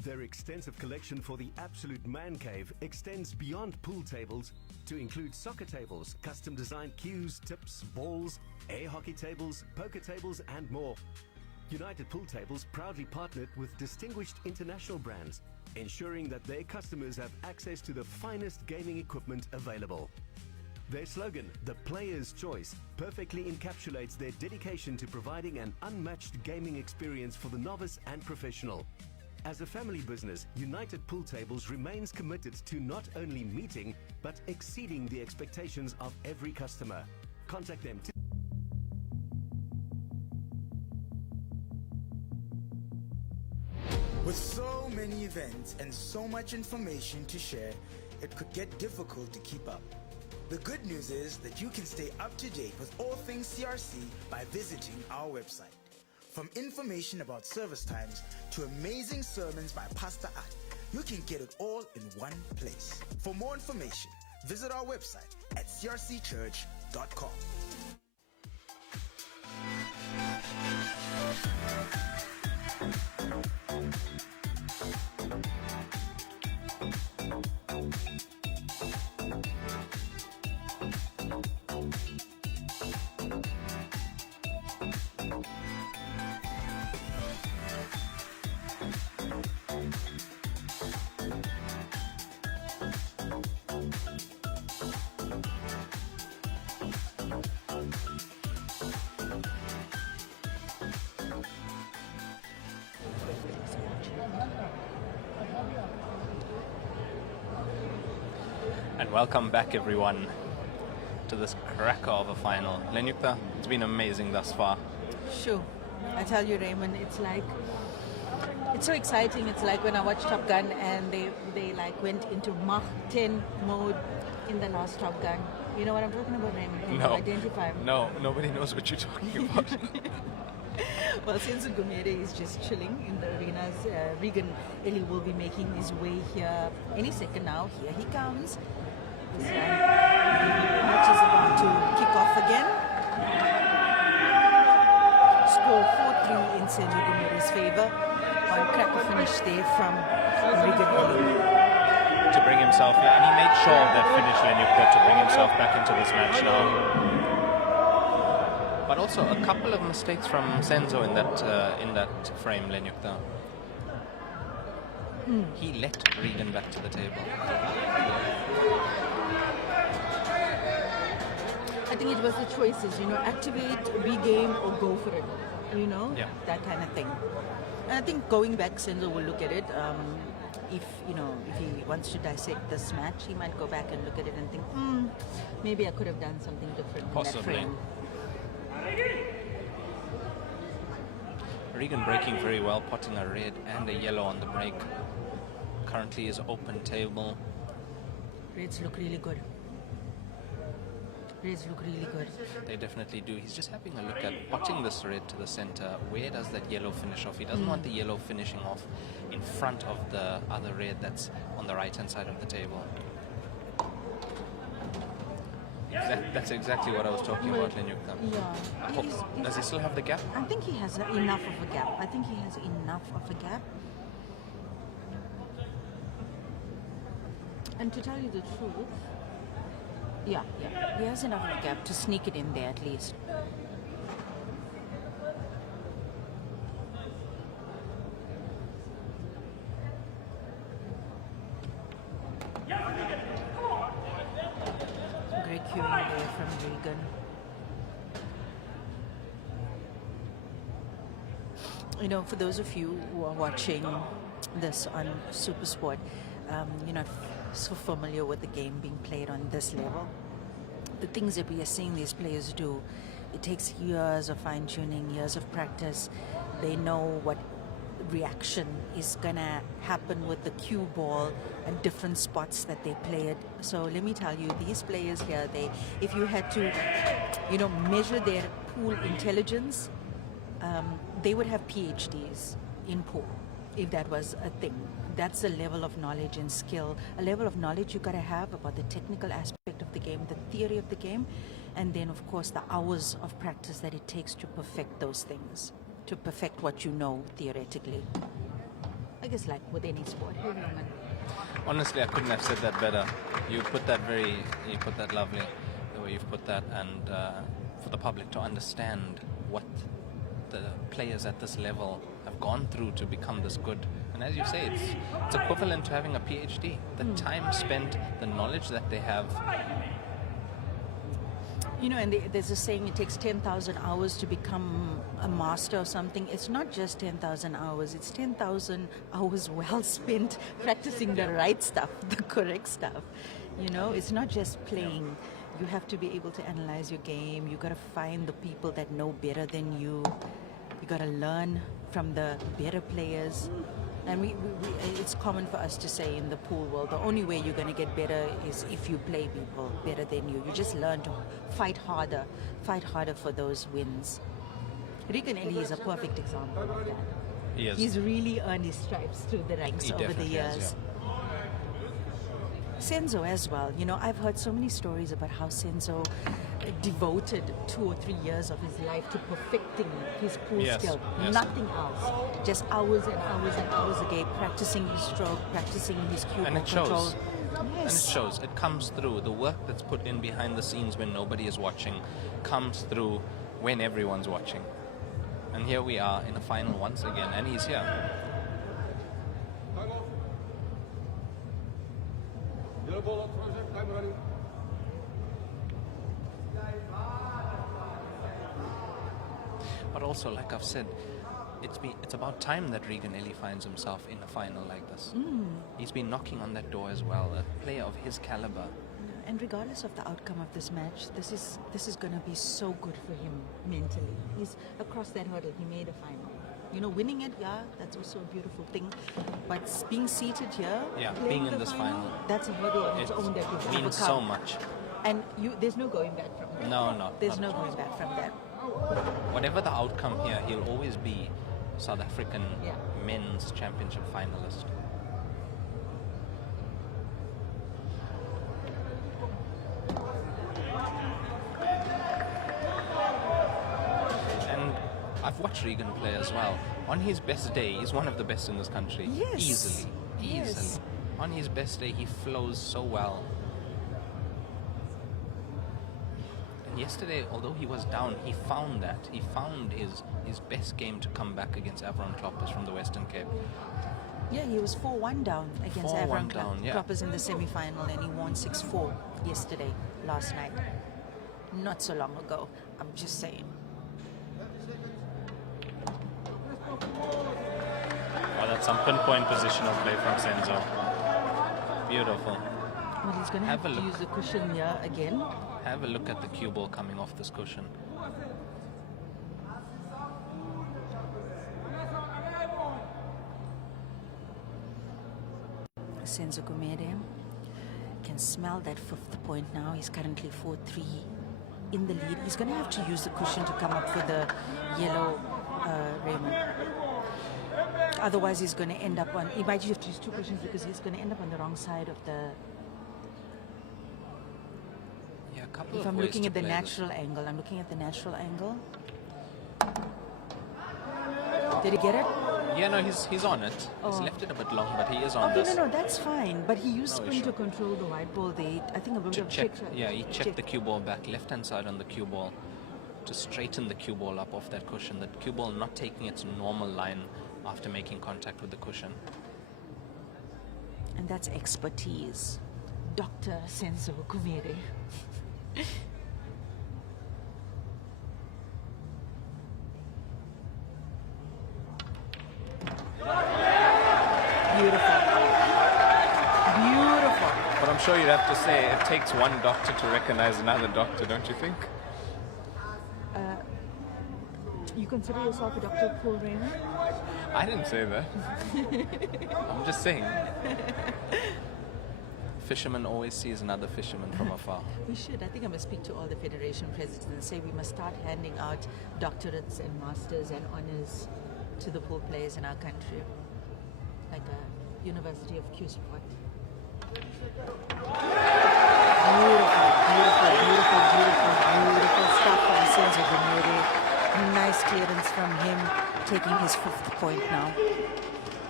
Their extensive collection for the absolute man cave extends beyond pool tables to include soccer tables, custom-designed cues, tips, balls, air hockey tables, poker tables, and more. United Pool Tables proudly partnered with distinguished international brands, ensuring that their customers have access to the finest gaming equipment available. Their slogan, "The Player's Choice," perfectly encapsulates their dedication to providing an unmatched gaming experience for the novice and professional. As a family business, United Pool Tables remains committed to not only meeting, but exceeding the expectations of every customer. Contact them today. With so many events and so much information to share, it could get difficult to keep up. The good news is that you can stay up to date with all things CRC by visiting our website. From information about service times to amazing sermons by Pastor Art, you can get it all in one place. For more information, visit our website at crcchurch.com. And welcome back, everyone, to this cracker of a final. Lenyukta, it's been amazing thus far. Sure. I tell you, Raymond, it's so exciting. It's like when I watched Top Gun and they like went into Mach 10 mode in the last Top Gun. You know what I'm talking about, Raymond? Can you identify? No, nobody knows what you're talking about. Well, Senzo Gumede is just chilling in the arenas. Regan Ellie will be making his way here any second now. Here he comes. This match is about to kick off again. Score 4-3 in Senzo Gumede's favor. On cracker finish there from Regan Ellie. To bring himself, and he made sure of that finish, Lenyukta, to bring himself back into this match now. But also a couple of mistakes from Senzo in that frame, Lenyukta. He let Regan back to the table. I think it was the choices, activate, regame, or go for it. That kind of thing. And I think going back, Senzo will look at it. If he wants to dissect this match, he might go back and look at it and think, maybe I could have done something different in that frame. Regan breaking very well, potting a red and a yellow on the break. Currently is open table. Reds look really good. Reds look really good. They definitely do. He's just having a look at potting this red to the center. Where does that yellow finish off? He doesn't want the yellow finishing off in front of the other red that's on the right-hand side of the table. That's exactly what I was talking about, Lenyukta. Yeah. Does he still have the gap? I think he has enough of a gap. I think he has enough of a gap. And to tell you the truth, yeah, he has enough of a gap to sneak it in there at least. Great cueing there from Regan. You know, for those of you who are watching this on Supersport, you're not so familiar with the game being played on this level. The things that we are seeing these players do, it takes years of fine-tuning, years of practice. They know what reaction is gonna happen with the cue ball and different spots that they play it. So let me tell you, these players here, if you had to, measure their pool intelligence, they would have PhDs in pool, if that was a thing. That's the level of knowledge and skill, a level of knowledge you gotta have about the technical aspect of the game, the theory of the game, and then of course the hours of practice that it takes to perfect those things, to perfect what you know theoretically. I guess like with any sport. Hey, Roman. Honestly, I couldn't have said that better. You put that lovely, the way you've put that, and for the public to understand what the players at this level have gone through to become this good. And as you say, it's equivalent to having a PhD. The time spent, the knowledge that they have. And there's a saying, it takes 10,000 hours to become a master or something. It's not just 10,000 hours. It's 10,000 hours well spent practicing the right stuff, the correct stuff. It's not just playing. You have to be able to analyze your game. You got to find the people that know better than you. You got to learn from the better players. And it's common for us to say in the pool world, the only way you're going to get better is if you play people better than you. You just learn to fight harder for those wins. Regan Ellie is a perfect example of that. Yes. He's really earned his stripes through the ranks over the years. Has, yeah. Senzo as well. I've heard so many stories about how Senzo devoted 2 or 3 years of his life to perfecting his pool skill. Yes. Nothing else. Just hours and hours and hours a day, practicing his stroke, practicing his cue ball control. Yes. And it shows. It comes through. The work that's put in behind the scenes when nobody is watching comes through when everyone's watching. And here we are in the final once again, and he's here. But also, like I've said, it's about time that Regan Ellie finds himself in a final like this. He's been knocking on that door as well, a player of his caliber. And regardless of the outcome of this match, this is going to be so good for him mentally. He's across that hurdle. He made a final. Winning it, that's also a beautiful thing. But being seated here, being in this final, that's a hurdle on its own that you can means so much. And there's no going back from that. No. There's no going back from that. Whatever the outcome here, he'll always be South African men's championship finalist. And I've watched Regan play as well. On his best day, he's one of the best in this country. Yes. Easily. Yes. On his best day, he flows so well. And yesterday, although he was down, he found that. He found his best game to come back against Avron Kloppers from the Western Cape. Yeah, he was 4-1 down against 4-1 Avron down, Kloppers in the semi-final, and he won 6-4 last night. Not so long ago, I'm just saying. Oh, that's some pinpoint positional play from Senzo. Beautiful. Well, he's going to have to use the cushion here again. Have a look at the cue ball coming off this cushion. Senzo Gumede can smell that 5th point now. He's currently 4-3 in the lead. He's going to have to use the cushion to come up with the yellow Raymond. Otherwise, he's going to end up on... He might have to use 2 cushions because he's going to end up on the wrong side of the... Yeah, a couple if of I'm ways looking to at the play natural angle, I'm looking at the natural angle. Did he get it? Yeah, no, he's on it. He's left it a bit long, but he is on Okay, this. no, that's fine. But he used No spin issue. to control the white ball there. I think a bit To of check, check. yeah, he checked the cue ball back, left-hand side on the cue ball, to straighten the cue ball up off that cushion. The cue ball not taking its normal line after making contact with the cushion. And that's expertise. Dr. Senzo Gumede. Beautiful. Beautiful. But I'm sure you'd have to say it takes one doctor to recognize another doctor, don't you think? You consider yourself a doctor, Paul Raymond? I didn't say that. I'm just saying. Fisherman always sees another fisherman from afar. We should. I think I must speak to all the federation presidents and say we must start handing out doctorates and masters and honors to the pool players in our country. Like a University of Q Sport. Beautiful, beautiful, beautiful, beautiful, beautiful stuff from Senzo Gumede. Nice clearance from him, taking his 5th point now.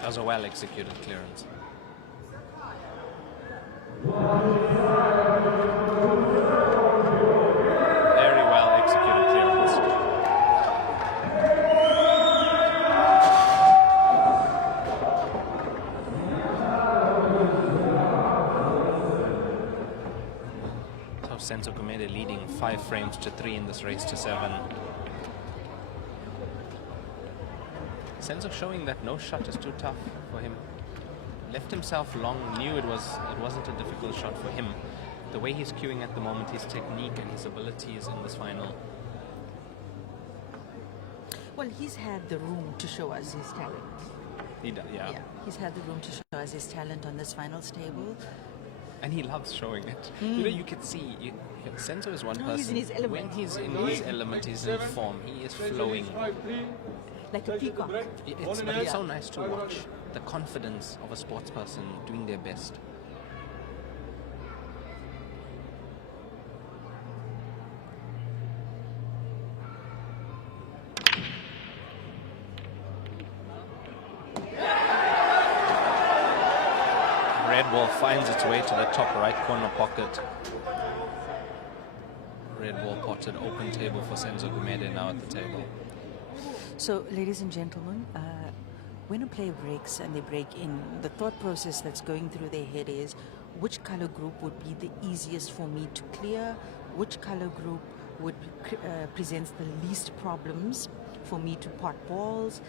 That was a well-executed clearance. Very well-executed clearance. So Senzo Gumede leading 5 frames to 3 in this race to 7. Senzo showing that no shot is too tough for him. Left himself long, knew it wasn't a difficult shot for him. The way he's cueing at the moment, his technique and his abilities in this final. Well, he's had the room to show us his talent. He does, yeah. He's had the room to show us his talent on this finals table. And he loves showing it. You know, you can see, Senzo is one person. He's in his element. When he's in his element, he's in form. He is flowing. Like a peacock. But it's so nice to watch the confidence of a sports person doing their best. Red ball finds its way to the top right corner pocket. Red ball potted, open table for Senzo Gumede now at the table. So, ladies and gentlemen, when a player breaks and they break in, the thought process that's going through their head is, which color group would be the easiest for me to clear? Which color group would presents the least problems for me to pot balls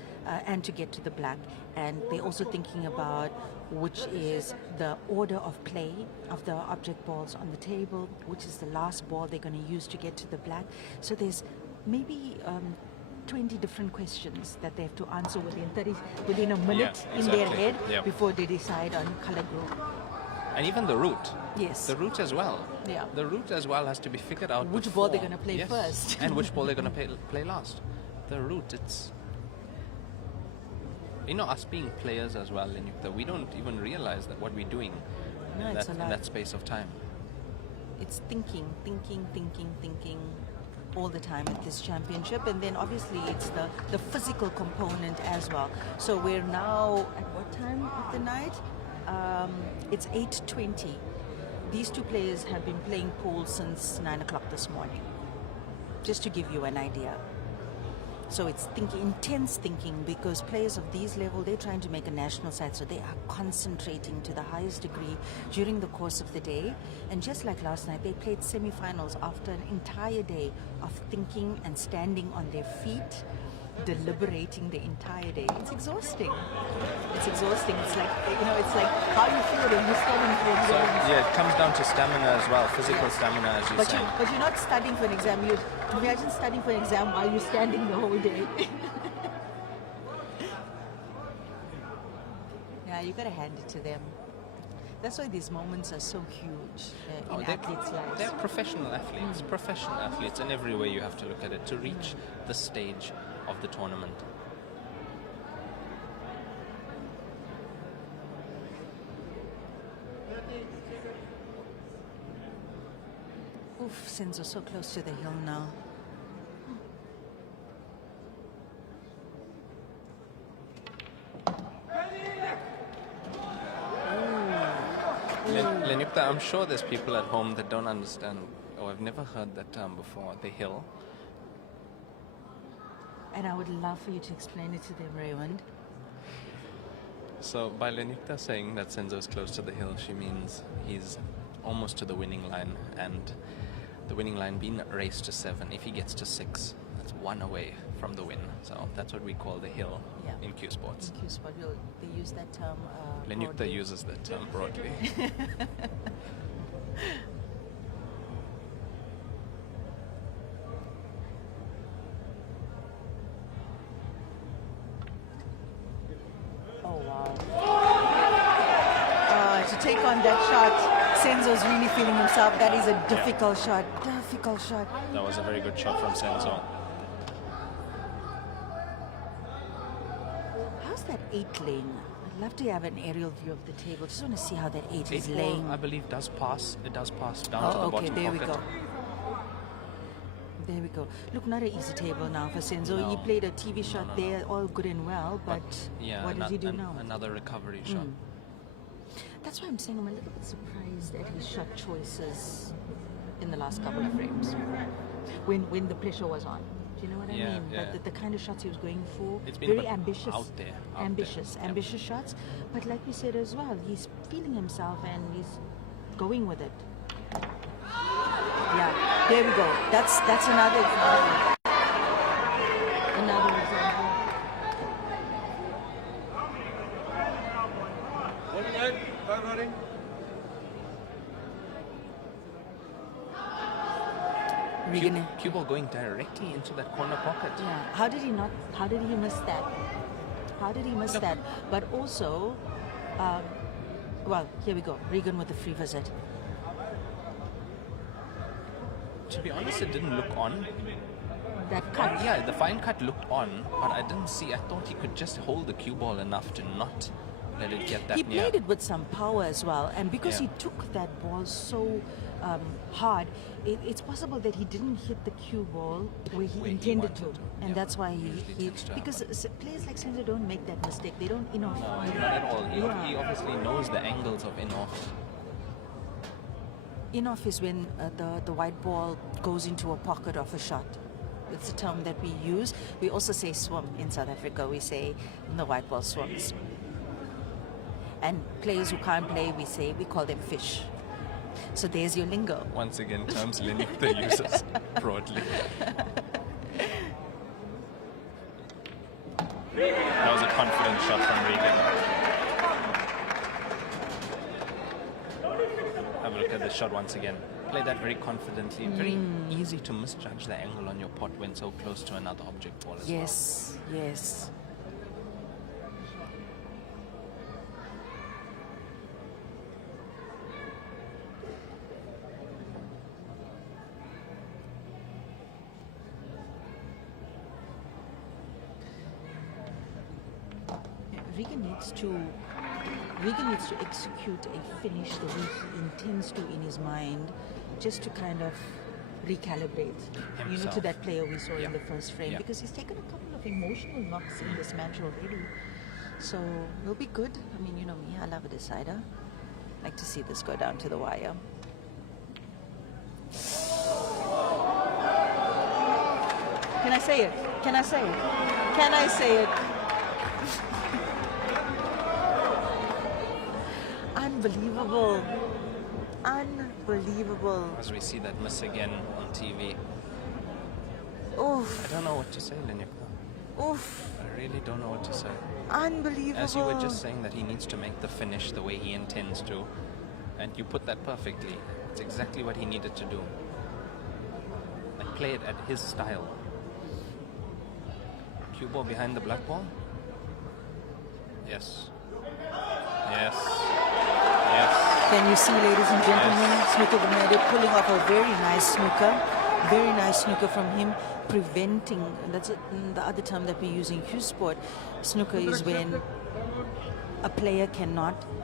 and to get to the black? And they're also thinking about which is the order of play of the object balls on the table, which is the last ball they're going to use to get to the black. So there's maybe 20 different questions that they have to answer within a minute in their head before they decide on color group. And even the route. Yes. The route as well. Yeah. The route as well has to be figured out. Which ball they're going to play first. And which ball they're going to play last. The route, it's... You know, us being players as well, we don't even realize that what we're doing in that space of time. It's thinking all the time at this championship, and then obviously it's the physical component as well. So we're now at what time of the night? It's 8:20. These two players have been playing pool since 9 o'clock this morning, just to give you an idea. So it's intense thinking, because players of these level, they're trying to make a national side, so they are concentrating to the highest degree during the course of the day. And just like last night, they played semi-finals after an entire day of thinking and standing on their feet, deliberating the entire day. It's exhausting. It's exhausting. It's like, it's like how you feel when you're studying for exams. So, yeah, it comes down to stamina as well, physical stamina, as you say. But you're not studying for an exam. You imagine studying for an exam while you're standing the whole day. Yeah, you gotta hand it to them. That's why these moments are so huge Oh, in athletes' lives. They're professional athletes in every way you have to look at it to reach the stage of the tournament. Oof, Senzo so close to the hill now. Lenukta, I'm sure there's people at home that don't understand, or have never heard that term before, the hill. And I would love for you to explain it to them, Raymond. So by Lenukta saying that Senzo is close to the hill, she means he's almost to the winning line, and the winning line being raced to 7. If he gets to 6, that's 1 away from the win. So that's what we call the hill in Q Sports. In Q Sport, they use that term. Lenukta broadly. uses that term broadly. Oh, wow. To take on that shot, Senzo's really feeling himself. That is a difficult shot. Difficult shot. That was a very good shot from Senzo. How's that 8 laying? I'd love to have an aerial view of the table. Just want to see how that 8 is Eight laying. ball, I believe, does pass. It does pass down to the okay, bottom there we pocket. go. There we go. Look, not an easy table now for Senzo. No. He played a TV shot there, all good and well, but Yeah, what does he do now? Another recovery shot. That's why I'm saying I'm a little bit surprised at his shot choices in the last couple of frames. When the pressure was on. Do you know what I Yeah, mean? yeah. The kind of shots he was going for, It's been very a bit ambitious. out there. Ambitious shots. But like we said as well, he's feeling himself and he's going with it. Yeah, there we go. That's another example. Another example. Regan. Cue ball going directly into that corner pocket. Yeah. How did he miss that? How did he miss that? But also, well, here we go. Regan with the free visit. To be honest, it didn't look on. That cut. Yeah, the fine cut looked on, but I didn't see. I thought he could just hold the cue ball enough to not let it get that He near. played it with some power as well, and because Yeah. he took that ball so hard, it's possible that he didn't hit the cue ball where he Where he intended to, wanted to, and yeah. that's why Usually he tends to because players like Senzo don't make that mistake. They don't, No, not at all. He obviously knows the angles of in-off. In-off is when the white ball goes into a pocket of a shot. It's a term that we use. We also say swim in South Africa. We say the white ball swims. And players who can't play, we call them fish. So there's your lingo. Once again, terms Lenukta uses broadly. That was a confident shot from Regan. Have a look at this shot once again. Play that very confidently. Very easy to misjudge the angle on your pot when so close to another object ball as well. Yes. Regan needs to execute a finish the way he intends to in his mind, just to kind of recalibrate, to that player we saw in the first frame, because he's taken a couple of emotional knocks in this match already. So it'll be good. I mean, you know me, I love a decider. I like to see this go down to the wire. Can I say it? Can I say it? Can I say it? Unbelievable. Unbelievable. As we see that miss again on TV. Oof. I don't know what to say, Lenukta. Oof. I really don't know what to say. Unbelievable. As you were just saying that he needs to make the finish the way he intends to, and you put that perfectly. It's exactly what he needed to do. Like, play it at his style. Cue ball behind the black ball? Yes. Yes. Yes. Can you see, ladies and gentlemen, snooker gumede pulling off a very nice snooker from him, preventing. That's the other term that we're using. Cue sport snooker is when a player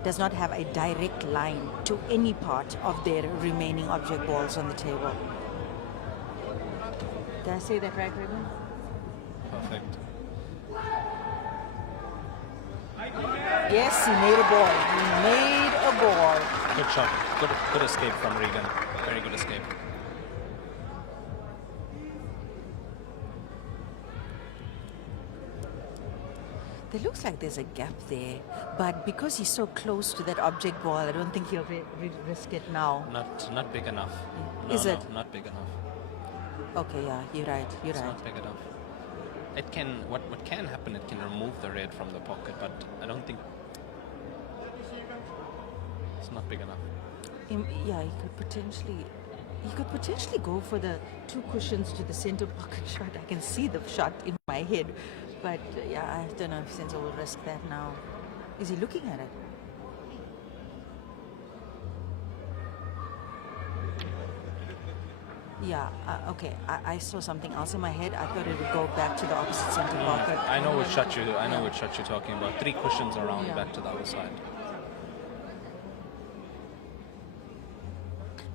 does not have a direct line to any part of their remaining object balls on the table. Did I say that right, Raymond? Perfect. Yes, he made a ball. He made a ball. Good shot. Good escape from Regan. Very good escape. There looks like there's a gap there, but because he's so close to that object ball, I don't think he'll risk it now. Not big enough. Is it? Not big enough. Okay, yeah, you're right. You're It's right. not big enough. It can. What can happen? It can remove the red from the pocket, but I don't think it's not big enough. Yeah, he could potentially go for the 2 cushions to the center pocket shot. I can see the shot in my head, but yeah, I don't know if Senzo will risk that now. Is he looking at it? Yeah, okay. I saw something else in my head. I thought it would go back to the opposite center pocket. I know which shot you. I know which shot you're talking about. 3 cushions around, Yeah. back to the other side.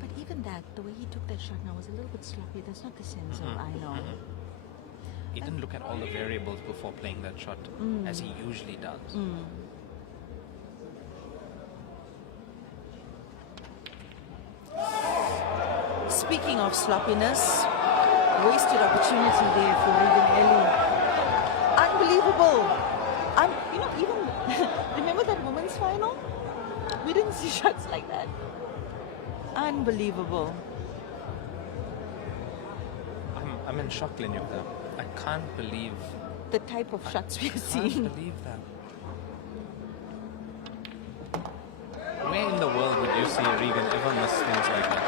But even that, the way he took that shot now was a little bit sloppy. That's not the Senzo, I know. He didn't look at all the variables before playing that shot, as he usually does. Speaking of sloppiness, wasted opportunity there for Regan Ellie. Unbelievable. Even remember that women's final? We didn't see shots like that. Unbelievable. I'm in shock, Linyuka. I can't believe. The type of shots we're Can't seeing. believe that. Where in the world would you see Regan ever miss things like that?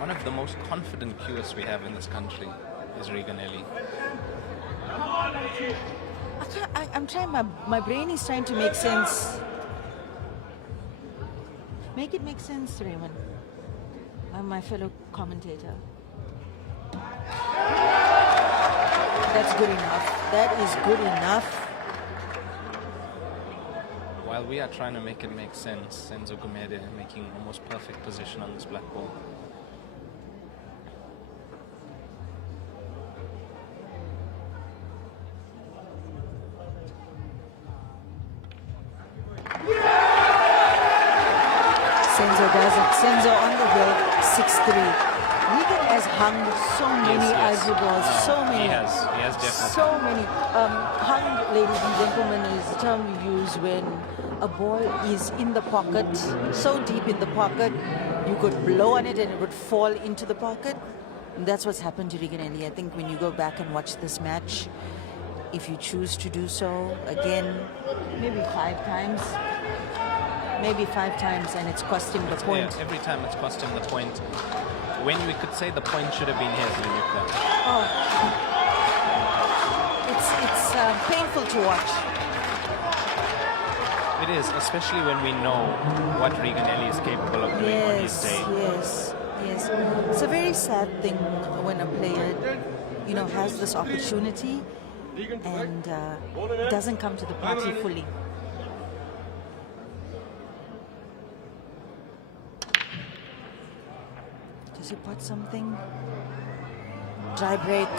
One of the most confident cuers we have in this country is Regan Ellie. I'm trying, my brain is trying to make sense. Make it make sense, Raymond. My fellow commentator. That's good enough. That is good enough. While we are trying to make it make sense, Senzo Gumede making almost perfect position on this black ball. Senzo does it. Senzo on the hill, 6-3. Regan has hung so many ivory balls, so many. He has definitely. So many. Hung, ladies and gentlemen, is the term you use when a ball is in the pocket, so deep in the pocket, you could blow on it and it would fall into the pocket. And that's what's happened to Regan Ellie. I think when you go back and watch this match, if you choose to do so, again, maybe 5 times. Maybe 5 times, and it's cost him the point. Yeah, every time it's cost him the point. When we could say the point should have been his, Linyuka. Oh, it's painful to watch. It is, especially when we know what Regan Ellie is capable of doing on his day. Yes. It's a very sad thing when a player, has this opportunity and doesn't come to the party fully. Does he put something? Dry break.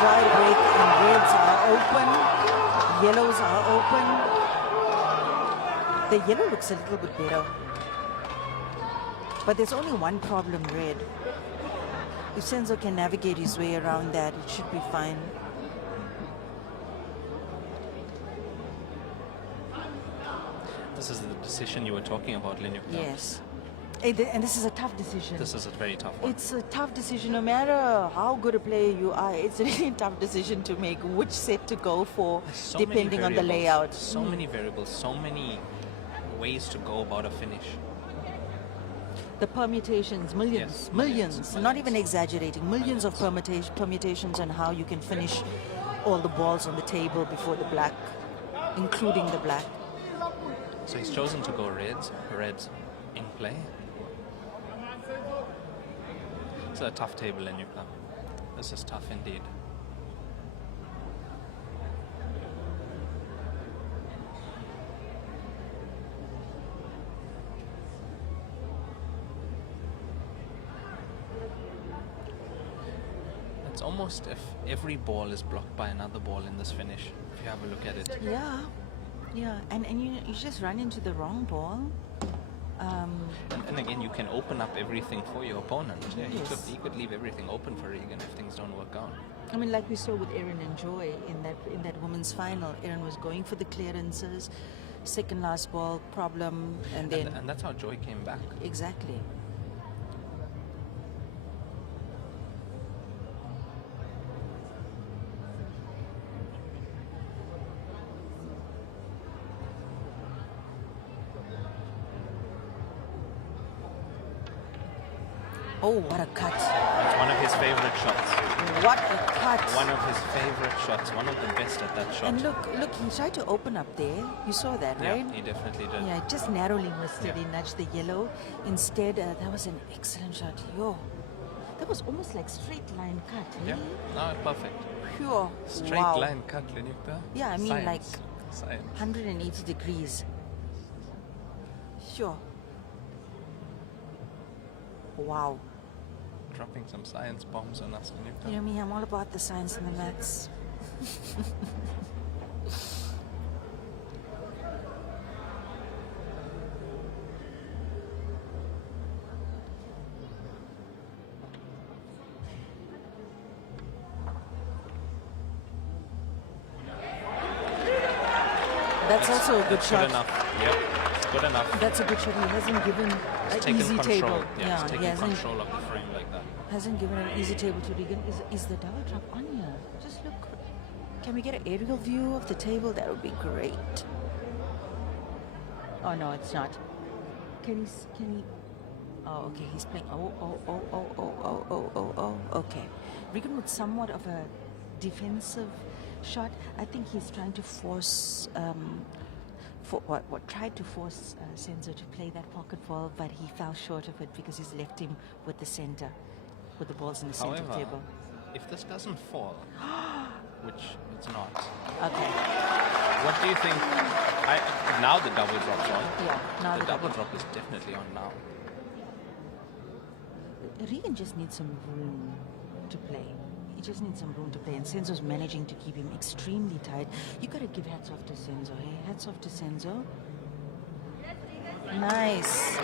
Dry break, and reds are open. Yellows are open. The yellow looks a little bit better. But there's only one problem, red. If Senzo can navigate his way around that, it should be fine. This is the decision you were talking about, Linyuka. Yes. And this is a tough decision. This is a very tough one. It's a tough decision. No matter how good a player you are, it's a really tough decision to make which set to go for, So depending on the many variables, layout. So many variables, so many ways to go about a finish. The permutations, millions, Yes, millions, not even exaggerating, millions of permutations on how you can finish all the balls on the table before the black, including the black. So he's chosen to go reds. Reds in play. It's a tough table, Lenyuka. This is tough indeed. It's almost if every ball is blocked by another ball in this finish, if you have a look at it. Yeah, yeah, and you just run into the wrong ball. And again, you can open up everything for your opponent. Yeah, Yes. he could leave everything open for Regan if things don't work out. I mean, like we saw with Erin and Joy in that women's final. Erin was going for the clearances, second last ball problem, and then And that's how Joy came back. exactly. Oh, what a cut! It's one of his favorite shots. What a cut! One of his favorite shots. One of the best at that shot. And look, he tried to open up there. You saw that, Yeah, right? he definitely did. Yeah, just narrowly missed it. Yeah. He nudged the yellow. Instead, that was an excellent shot. Yo, that was almost like straight line cut. Eh? Yeah, no, perfect. Pure. Straight wow. line cut, Lenyuka. Yeah, I mean, Science. Science. 180 degrees. Sure. Wow. Dropping some science bombs on us, Lenyuka. You know me, I'm all about the science and the maths. That's also a good That's shot. Good enough. Yep, it's good enough. That's a good shot. He hasn't given He's an taken easy control. table. Yeah, he's he taken hasn't, control of the frame like that. hasn't given an easy table to Regan. Is the double drop on here? Just look. Can we get an aerial view of the table? That would be great. Oh no, it's not. Can he? Oh, okay. He's playing. Okay. Regan with somewhat of a defensive shot. I think he's trying to force. Tried to force Senzo to play that pocket ball, but he fell short of it because he's left him with the center, with the balls in the center However, table. if this doesn't fall, which it's not, Okay. what do you think? Now the double drop's on. Yeah. Now The double drop is definitely on now. Regan just needs some room to play. He just needs some room to play, and Senzo's managing to keep him extremely tight. You gotta give hats off to Senzo, hey? Hats off to Senzo. Nice.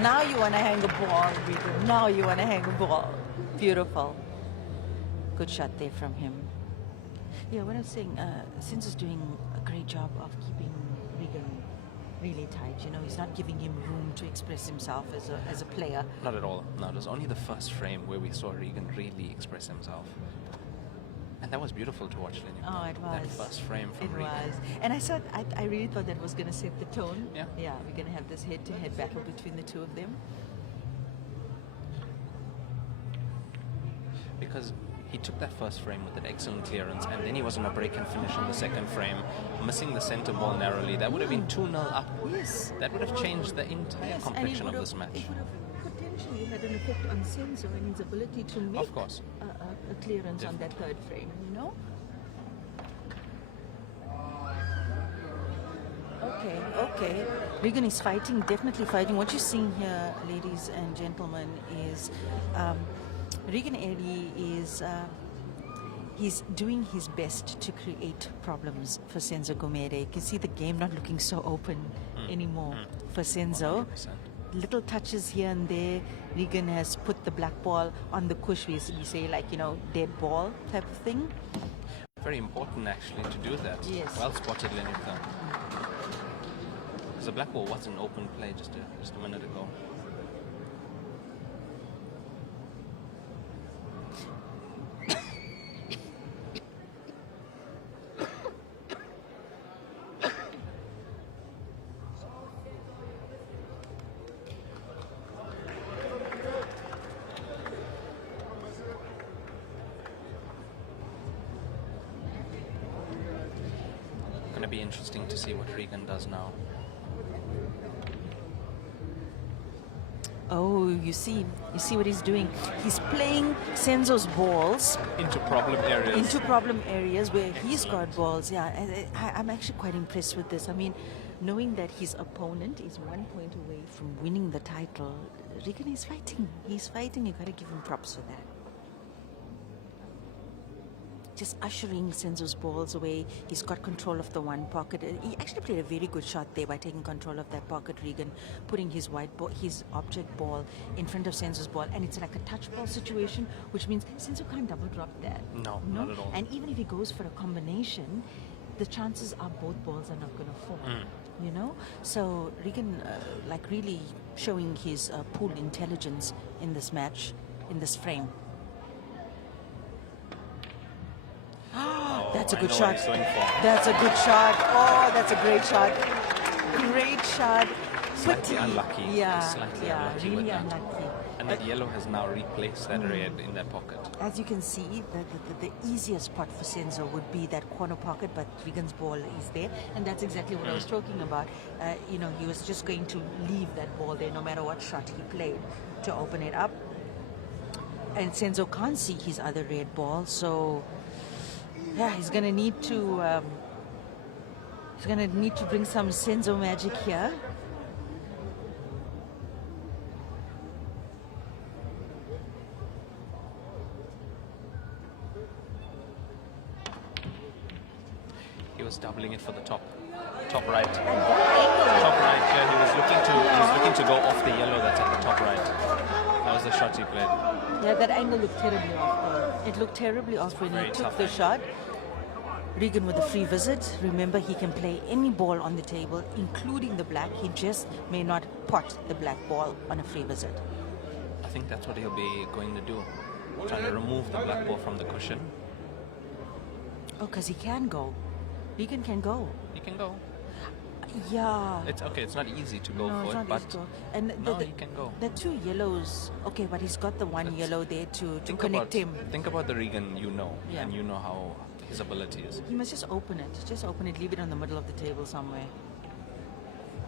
Now you wanna hang a ball, Regan. Now you wanna hang a ball. Beautiful. Good shot there from him. Yeah, what I was saying, Senzo's doing a great job of keeping Regan really tight. You know, he's not giving him room to express himself as a player. Not at all. No, it was only the first frame where we saw Regan really express himself. And that was beautiful to watch, Lenyuka. Oh, it was. That first frame from It Regan. was. And I really thought that was going to set the tone. Yeah. Yeah, we're going to have this head-to-head battle between the two of them. Because he took that first frame with an excellent clearance, and then he was on a break and finish in the second frame, missing the center ball narrowly. That would have been 2-0 up. Yes. That would have changed the entire complexion of this match. It would have potentially had an effect on Senzo and his ability to make Of course. a clearance on that third frame, you know? Okay. Regan is fighting, definitely fighting. What you're seeing here, ladies and gentlemen, is Regan Early is he's doing his best to create problems for Senzo Gumede. You can see the game not looking so open anymore for Senzo. 100%. Little touches here and there. Regan has put the black ball on the cush. We say, like, you know, dead ball type of thing. Very important, actually, to do that. Yes. Well spotted, Lenyuka. Because the black ball was an open play just a minute ago. Going to be interesting to see what Regan does now. Oh, you see what he's doing. He's playing Senzo's balls Into problem areas. where he's got balls. Yeah, I'm actually quite impressed with this. I mean, knowing that his opponent is 1 point away from winning the title, Regan is fighting. He's fighting. You gotta give him props for that. Just ushering Senzo's balls away. He's got control of the one pocket. He actually played a very good shot there by taking control of that pocket, Regan, putting his his object ball in front of Senzo's ball, and it's like a touch ball situation, which means Senzo can't double drop that. No, not at all. And even if he goes for a combination, the chances are both balls are not going to fall. You know, so Regan, like really showing his pool intelligence in this match, in this frame. That's a good shot. That's a good shot. Oh, that's a great shot. Great shot. Slightly unlucky. Yeah, Unlucky with really that. unlucky. And that yellow has now replaced that red in that pocket. As you can see, the easiest spot for Senzo would be that corner pocket, but Regan's ball is there, and that's exactly what I was talking about. You know, he was just going to leave that ball there no matter what shot he played to open it up. And Senzo can't see his other red ball, so yeah, he's gonna need to bring some Senzo magic here. He was doubling it for the top right. Top right, yeah, he was looking to go off the yellow that's at the top right. That was the shot he played. Yeah, that angle looked terribly off though. It looked terribly off when he Very took tough the angle. shot. Regan with a free visit. Remember, he can play any ball on the table, including the black. He just may not pot the black ball on a free visit. I think that's what he'll be going to do. Trying to remove the black ball from the cushion. Oh, because he can go. Regan can go. He can go. Yeah. It's okay, it's not easy to go No, for it's it, not but easy to go. And no, he can go. The two yellows. Okay, but he's got the one yellow there to Think connect him. Think about the Regan you know, Yeah. and you know how his ability is. He must just open it. Just open it. Leave it on the middle of the table somewhere.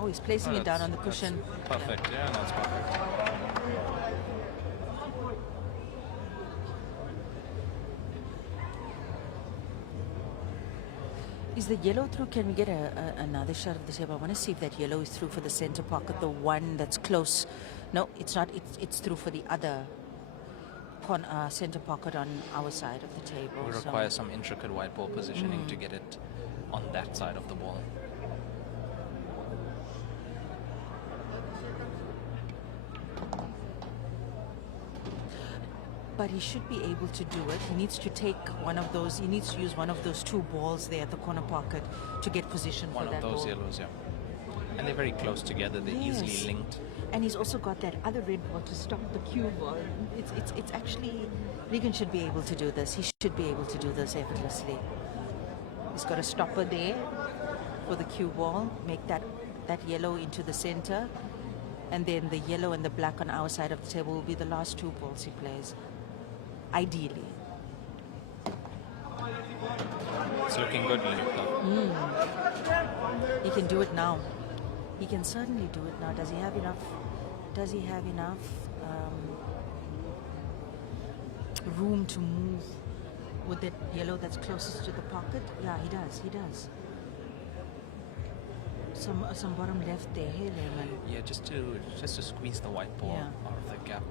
Oh, he's placing it down on the cushion. That's perfect, yeah, that's perfect. Is the yellow through? Can we get another shot of the table? I want to see if that yellow is through for the center pocket, the one that's close. No, it's not. It's through for the other center pocket on our side of the table. We require some intricate white ball positioning to get it on that side of the ball. But he should be able to do it. He needs to take one of those. He needs to use one of those two balls there at the corner pocket to get position for that One of those ball. yellows, yeah. And they're very close together. They're Yes. easily linked. And he's also got that other red ball to stop the cue ball. It's actually, Regan should be able to do this. He should be able to do this effortlessly. He's got a stopper there for the cue ball. Make that yellow into the center. And then the yellow and the black on our side of the table will be the last two balls he plays. Ideally. It's looking good, Lilita. He can do it now. He can certainly do it now. Does he have enough? Does he have enough room to move with that yellow that's closest to the pocket? Yeah, he does. He does. Some bottom left there. Hey, Lemon. Yeah, just to squeeze the white ball Yeah. out of the gap.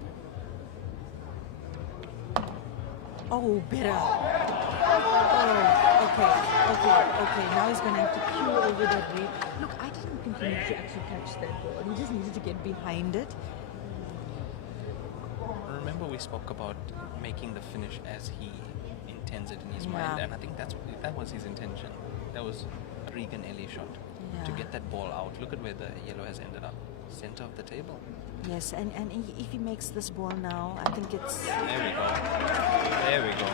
Oh, better. Oh, okay. Now he's going to have to cue over that way. Look, I didn't think he needed to actually touch that ball. He just needed to get behind it. Remember we spoke about making the finish as he intends it in his mind, Yeah. and I think that was his intention. That was a Regan Ellie shot. To Yeah. get that ball out. Look at where the yellow has ended up. Center of the table. Yes, and if he makes this ball now, I think it's... There we go. There we go.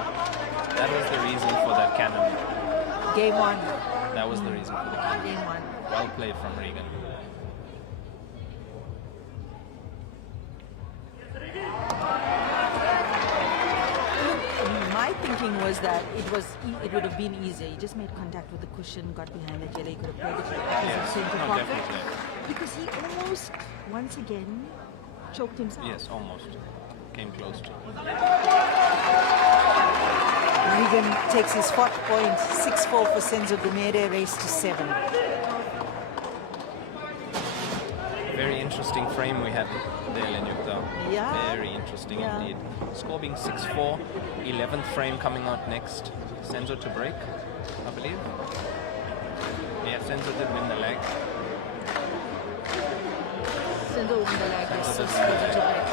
That was the reason for that cannon. Game on. That was the reason for the cannon. Game on. Well played from Regan. My thinking was that it would have been easier. He just made contact with the cushion, got behind that yellow. He could have played it to the center No, pocket. definitely. Because he almost, once again, choked himself. Yes, almost. Came close to. Regan takes his 4th point, 6-4 for Senzo Gumede, race to 7. Very interesting frame we had there, Lenyukta. Yeah. Very interesting Yeah. indeed. Score being 6-4. 11th frame coming out next. Senzo to break, I believe. Yeah, Senzo did win the leg. Senzo won the leg, yes, so Senzo Senzo did to win the break.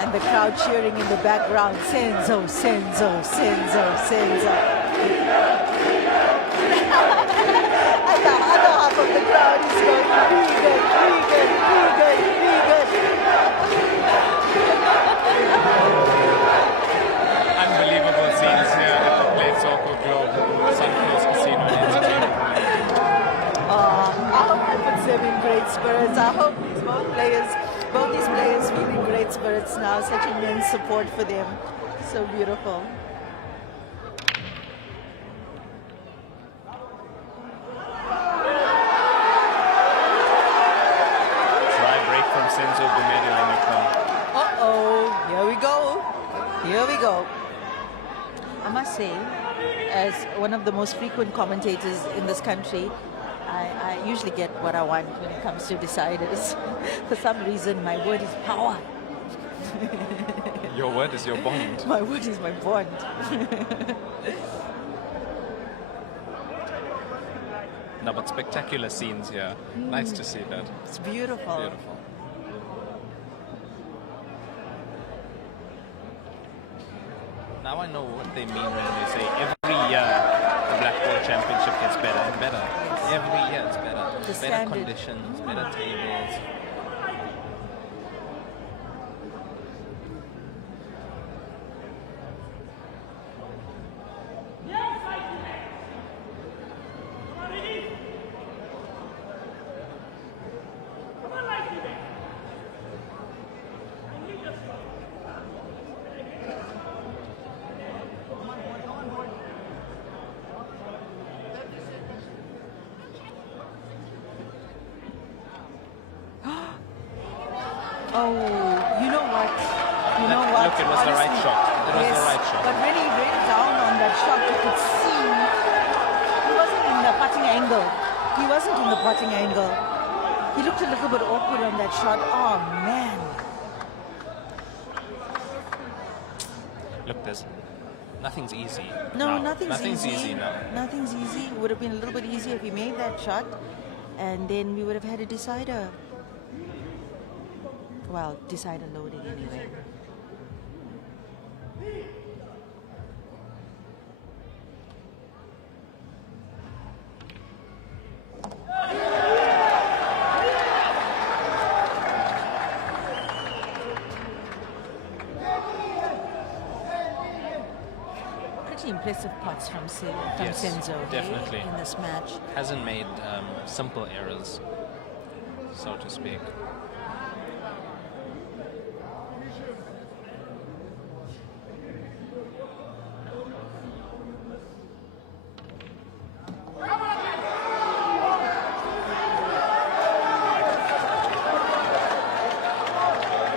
And the crowd cheering in the background, Senzo, Senzo, Senzo, Senzo. And the other half of the crowd is going, Regan, Regan, Regan, Regan. Unbelievable scenes here at the Play Soccer Globe Suncoast Casino and Entertainment. I hope that puts them in great spirits. I hope both these players feel in great spirits now. Such immense support for them. So beautiful. Try break from Senzo Gumede, Lenyukta. Uh-oh, here we go. Here we go. I must say, as one of the most frequent commentators in this country, I usually get what I want when it comes to deciders. For some reason, my word is power. Your word is your bond. My word is my bond. No, but spectacular scenes here. Nice to see that. It's beautiful. Beautiful. Now I know what they mean when they say every year the Black Ball Championship gets better and better. Yes. Every year it's better. The Better standard. conditions, better tables. Oh, you know what? You know what? Look, it was the right Honestly, shot. It was yes, the right shot. But when he went down on that shot, you could see he wasn't in the putting angle. He wasn't in the putting angle. He looked a little bit awkward on that shot. Oh, man. Look, nothing's easy. No, now. nothing's easy now. Nothing's easy. It would have been a little bit easier if he made that shot, and then we would have had a decider. Well, decider loading anyway. Pretty impressive putts from Yes, Senzo definitely. in this match. Hasn't made simple errors, so to speak.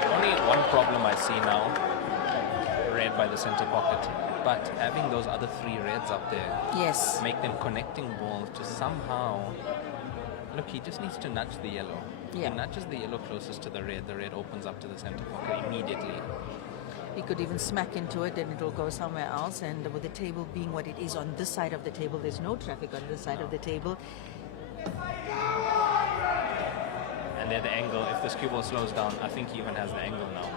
Only one problem I see now, red by the center pocket, but having those other 3 reds up there, Yes. make them connecting balls to somehow. Look, he just needs to nudge the yellow. Yeah. He nudges the yellow closest to the red opens up to the center pocket immediately. He could even smack into it and it'll go somewhere else. And with the table being what it is on this side of the table, there's no traffic on this side of the table. And there the angle, if this cue ball slows down, I think he even has the angle now.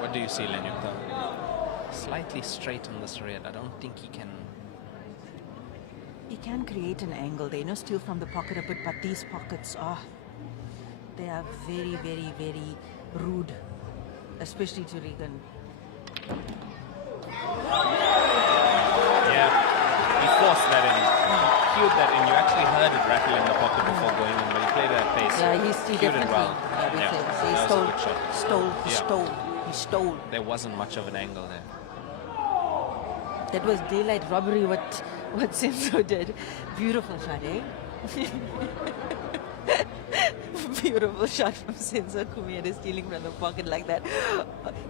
What do you see, Lenyukta? Slightly straight on this red. I don't think he can. He can create an angle there, steal from the pocket a bit, but these pockets they are very, very, very rude, especially to Regan. Yeah, he forced that in. played that in. You actually heard it rattle in the pocket before going in, but he played that pace. Yeah, he cued definitely. it well. Yeah, he that was a good shot. He stole. There wasn't much of an angle there. That was daylight robbery. What Senzo did. Beautiful shot, eh? Beautiful shot from Senzo Gumede, stealing from the pocket like that,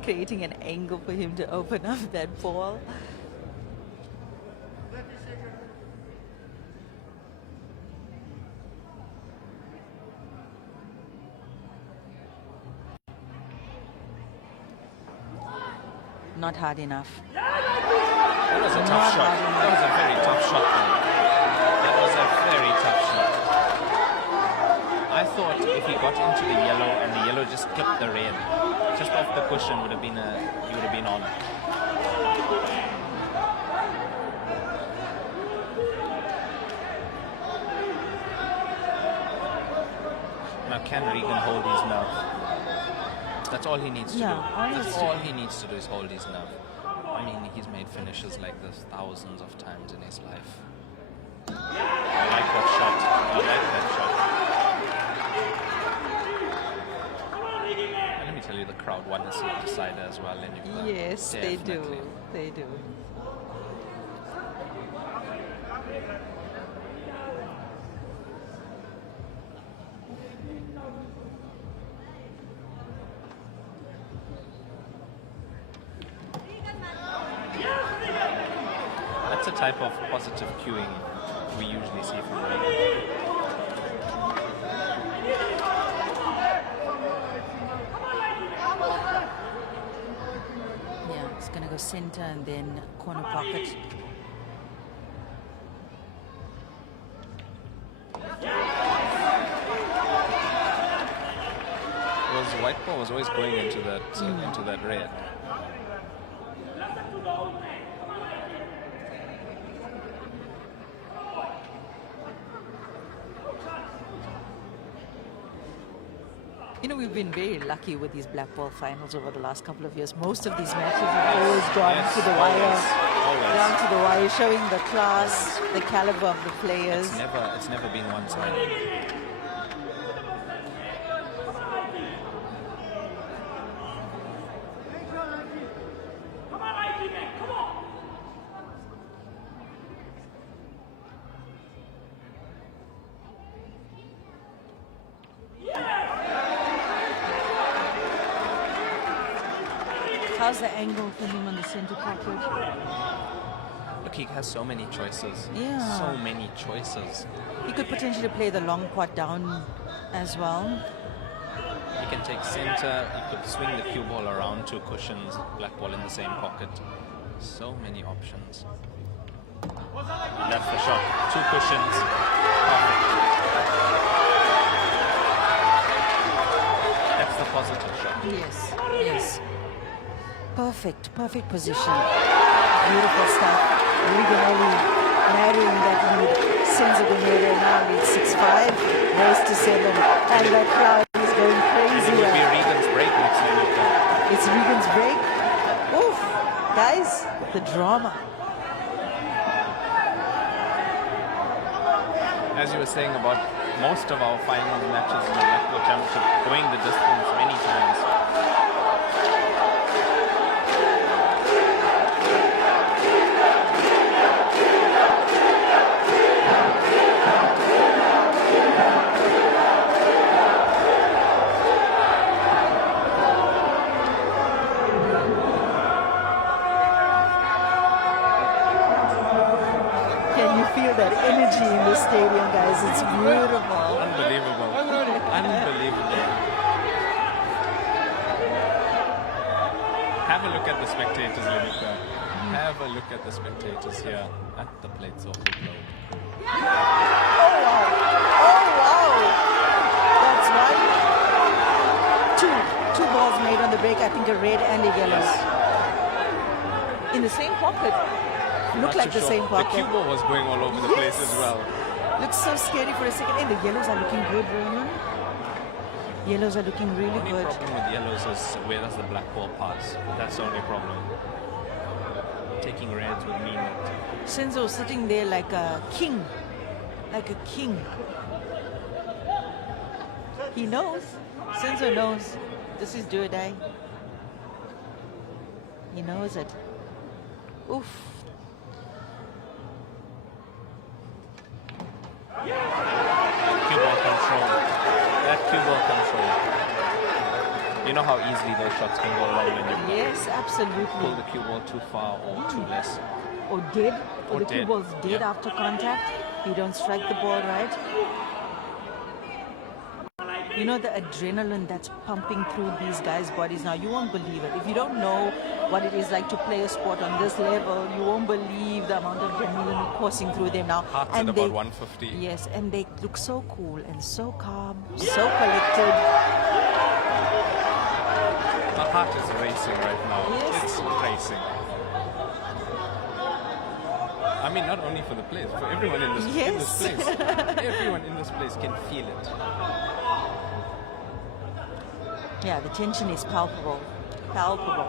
creating an angle for him to open up that ball. Not hard enough. That was a tough shot. That was a very tough shot. That was a very tough shot. I thought if he got into the yellow and the yellow just clipped the red, just off the cushion, he would have been on. Now can Regan hold his nerve? That's all he needs to do. That's all he needs to do is hold his nerve. I mean, he's made finishes like this thousands of times in his life. I like that shot. I like that shot. And let me tell you, the crowd want to see a decider as well. And yes, they do. They do. That's a type of positive cueing we usually see from Regan. Yeah, it's going to go center and then corner pocket. White ball was always going into that red. You know, we've been very lucky with these black ball finals over the last couple of years. Most of these matches have always gone to the wire, down to the wire, showing the class, the caliber of the players. It's never been one-sided. How's the angle for him on the center pocket? Look, he has so many choices. Yeah. So many choices. He could potentially play the long pot down as well. He can take center. He could swing the cue ball around two cushions, black ball in the same pocket. So many options. And that's the shot. Two cushions. Perfect. That's the positive shot. Yes, yes. Perfect position. Beautiful stuff. Regan Ellie marrying that lead. Senzo Gumede now leads 6-5. Race to 7. And that crowd is going crazy. It will be Regan's break next time. It's Regan's break. Oof. Guys, the drama. As you were saying about most of our final matches in the Blackball Championship, going the distance many times. That energy in the stadium, guys. It's beautiful. Unbelievable. Unbelievable. Have a look at the spectators, Limika. Have a look at the spectators here at the plates of the globe. Oh, wow. Oh, wow. That's one. Two balls made on the break. I think a red and a yellow. Yes. In the same pocket. Look like the same pocket. The cue ball was going all over the place as well. Looks so scary for a second. And the yellows are looking good, Roman. Yellows are looking really good. The only problem with yellows is where does the black ball pass? That's the only problem. Taking reds would mean that. Senzo sitting there like a king. like a king. He knows. Senzo knows. This is do or die. He knows it. Oof. Cue ball control. That cue ball control. You know how easily those shots can go wrong when you Yes, absolutely. pull the cue ball too far or too less. Or dead. Or Or the cue dead. ball's dead Yeah. after contact. You don't strike the ball right. You know the adrenaline that's pumping through these guys' bodies now. You won't believe it. If you don't know what it is like to play a sport on this level, you won't believe the amount of adrenaline coursing through them now. Heart's at about 150. Yes, and they look so cool and so calm, so collected. My heart is racing right now. Yes. It's racing. I mean, not only for the players, for everyone in this Yes. place. Everyone in this place can feel it. Yeah, the tension is palpable. Palpable.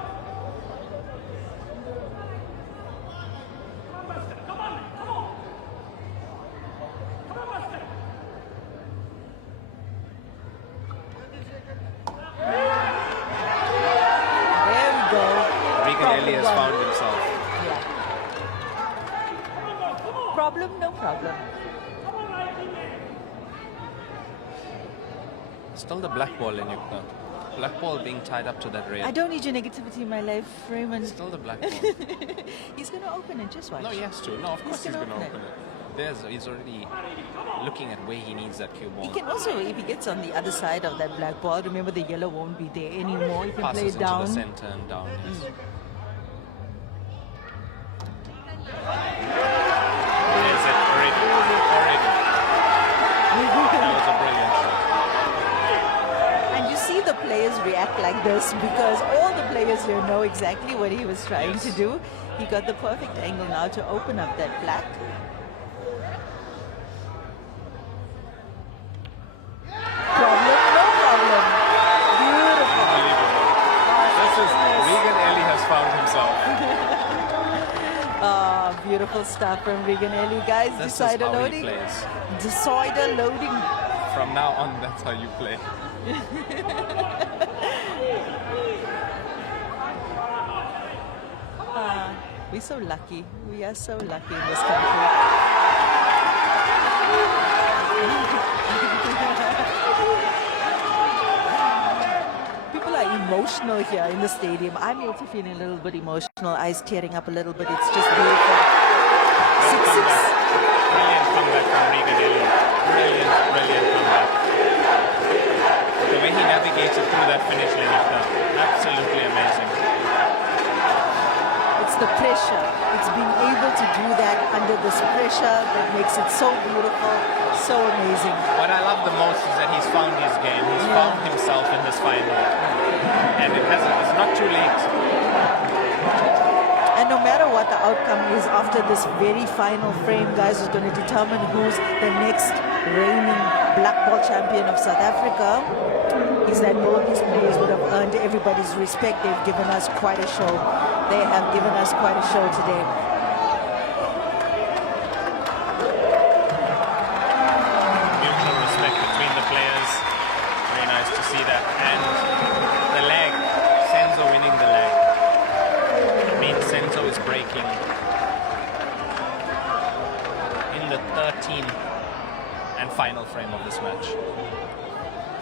There we go. Regan Ellie has found himself. Yeah. Problem, no problem. Still the black ball in Yukta. Black ball being tied up to that rail. I don't need your negativity in my life, Raymond. Still the black ball. He's going to open it, just watch. No, he has to. No, of course he's gonna going to open open it. He's already looking at where he needs that cue ball. He can also, if he gets on the other side of that black ball, remember the yellow won't be there anymore. He can play Passes it down. into the center and down. Yes. There's it already. That was a brilliant shot. And you see the players react like this because all the players here know exactly what he was trying to do. He got the perfect angle now to open up that black. Problem, no problem. Beautiful. Unbelievable. This is Regan Ellie has found himself. Beautiful stuff from Regan Ellie. Guys, This is decider how he loading. plays. Decider loading. From now on, that's how you play. We're so lucky. We are so lucky in this country. People are emotional here in the stadium. I'm also feeling a little bit emotional, eyes tearing up a little bit. It's just beautiful. 6-6. Brilliant comeback from Regan Ellie. Brilliant comeback. The way he navigated through that finish line, absolutely amazing. It's the pressure. It's being able to do that under this pressure that makes it so beautiful, so amazing. What I love the most is that he's found his game. He's found himself in this final. And it's not too late. And no matter what the outcome is after this very final frame, guys, is going to determine who's the next reigning black ball champion of South Africa, is that all these players would have earned everybody's respect. They've given us quite a show. They have given us quite a show today. Mutual respect between the players. Very nice to see that. And the leg, Senzo winning the leg. Means Senzo is breaking in the 13th and final frame of this match.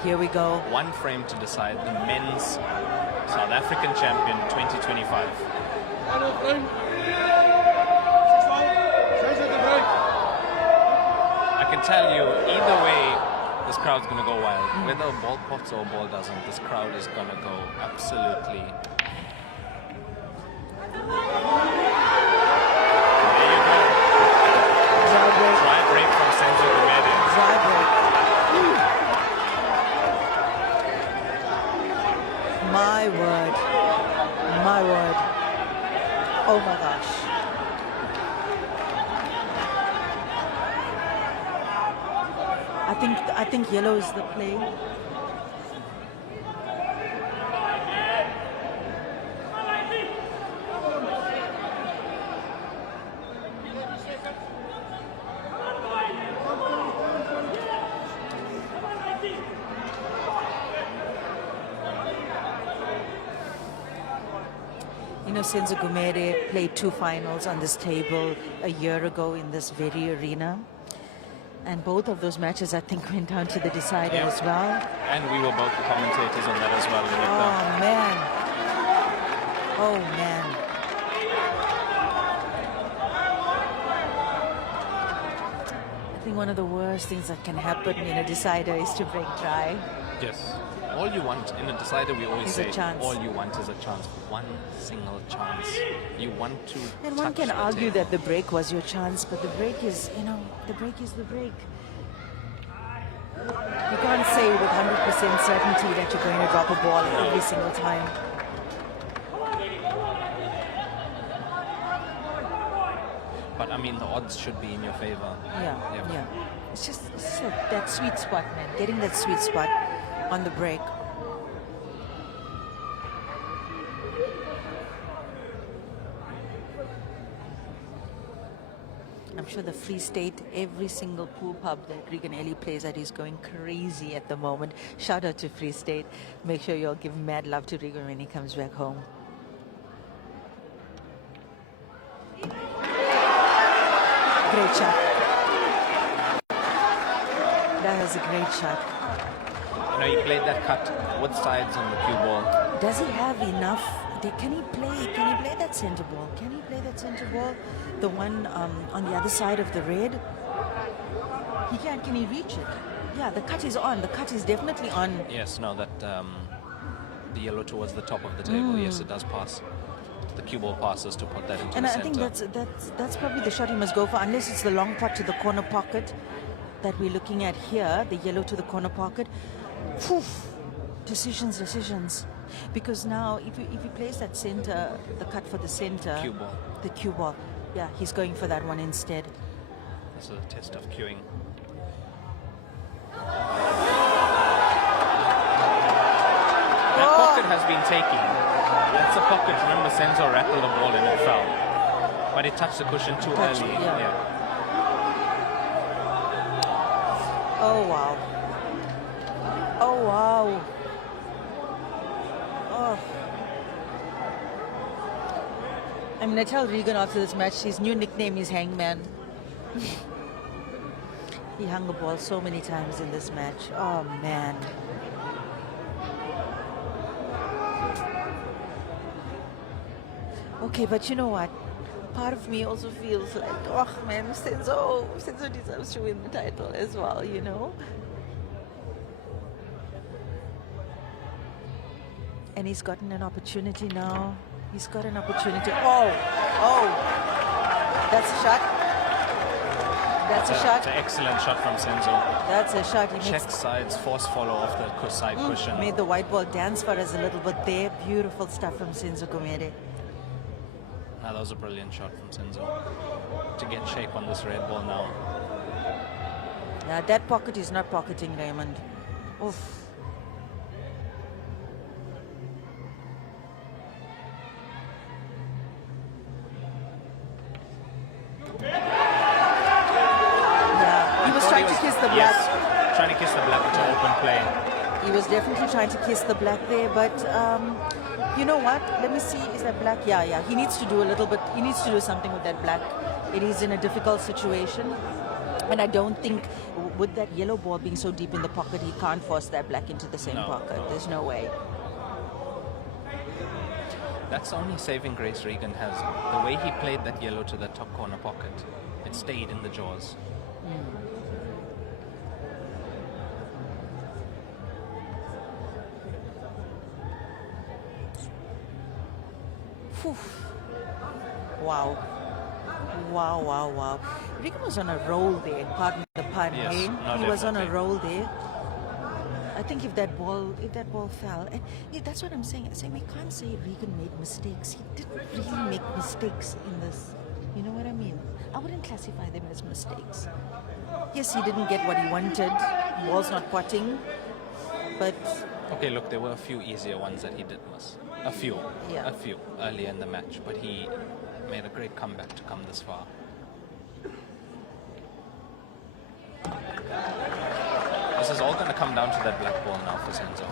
Here we go. One frame to decide the men's South African champion 2025. I can tell you, either way, this crowd's going to go wild. Whether a ball pops or a ball doesn't, this crowd is going to go absolutely. There you go. Dry break. Try break from Senzo Gumede. Dry break. My word. My word. Oh my gosh. I think yellow is the play. You know, Senzo Gumede played 2 finals on this table a year ago in this very arena. And both of those matches, I think, went down to the decider as well. And we were both the commentators on that as well. Oh, man. Oh, man. I think one of the worst things that can happen in a decider is to break dry. Yes. All you want in a decider, we always Is a say, chance. all you want is a chance. One single chance. You want to And one touch can the argue table. that the break was your chance, but the break is, you know, the break is the break. You can't say with 100% certainty that you're going to drop a ball every single time. But I mean, the odds should be in your favor. Yeah. It's just that sweet spot, man. Getting that sweet spot on the break. I'm sure the Free State, every single pool pub that Regan Ellie plays at is going crazy at the moment. Shout out to Free State. Make sure you'll give mad love to Regan when he comes back home. Great shot. That was a great shot. You know, he played that cut with sides on the cue ball. Does he have enough? Can he play that center ball? Can he play that center ball? The one on the other side of the red? He can. Can he reach it? Yeah, the cut is on. The cut is definitely on. Yes, no, that the yellow towards the top of the table. Yes, it does pass. The cue ball passes to put that into And the I center. think that's probably the shot he must go for, unless it's the long putt to the corner pocket that we're looking at here, the yellow to the corner pocket. Phew. Decisions. Because now, if he plays that center, the cut for the center, Cue ball. the cue ball, yeah, he's going for that one instead. This is a test of cueing. That pocket has been taken. That's a pocket. Remember, Senzo rattled the ball and it fell. But it touched the cushion too Touched, early. yeah. Oh, wow. Oh, wow. Oh. I'm going to tell Regan after this match, his new nickname is Hangman. He hung the ball so many times in this match. Oh, man. Okay, but you know what? Part of me also feels like, oh man, Senzo deserves to win the title as well, you know? And he's gotten an opportunity now. He's got an opportunity. Oh, that's a shot. That's a shot. It's an excellent shot from Senzo. That's a shot. He Check sides, force follow off the side cushion. made the white ball dance for us a little bit there. Beautiful stuff from Senzo Gumede. Now, that was a brilliant shot from Senzo. To get shape on this red ball now. Yeah, that pocket is not pocketing, Raymond. Oof. Yeah, he was trying to kiss the black. Yes, trying to kiss the black to open play. He was definitely trying to kiss the black there, but you know what? Let me see. Is that black? Yeah. He needs to do a little bit. He needs to do something with that black. It is in a difficult situation. And I don't think with that yellow ball being so deep in the pocket, he can't force that black into the same pocket. No. There's no way. That's the only saving grace Regan has. The way he played that yellow to the top corner pocket, it stayed in the jaws. Whew. Wow. Regan was on a roll there, pardon the pun. Yes, eh? no, He was on a definitely. roll there. I think if that ball fell, and yeah, that's what I'm saying. I say we can't say Regan made mistakes. He didn't really make mistakes in this. You know what I mean? I wouldn't classify them as mistakes. Yes, he didn't get what he wanted. Ball's not potting, but Okay, look, there were a few easier ones that he did miss. A few earlier in the match, but he made a great comeback to come this far. This is all going to come down to that black ball now for Senzo.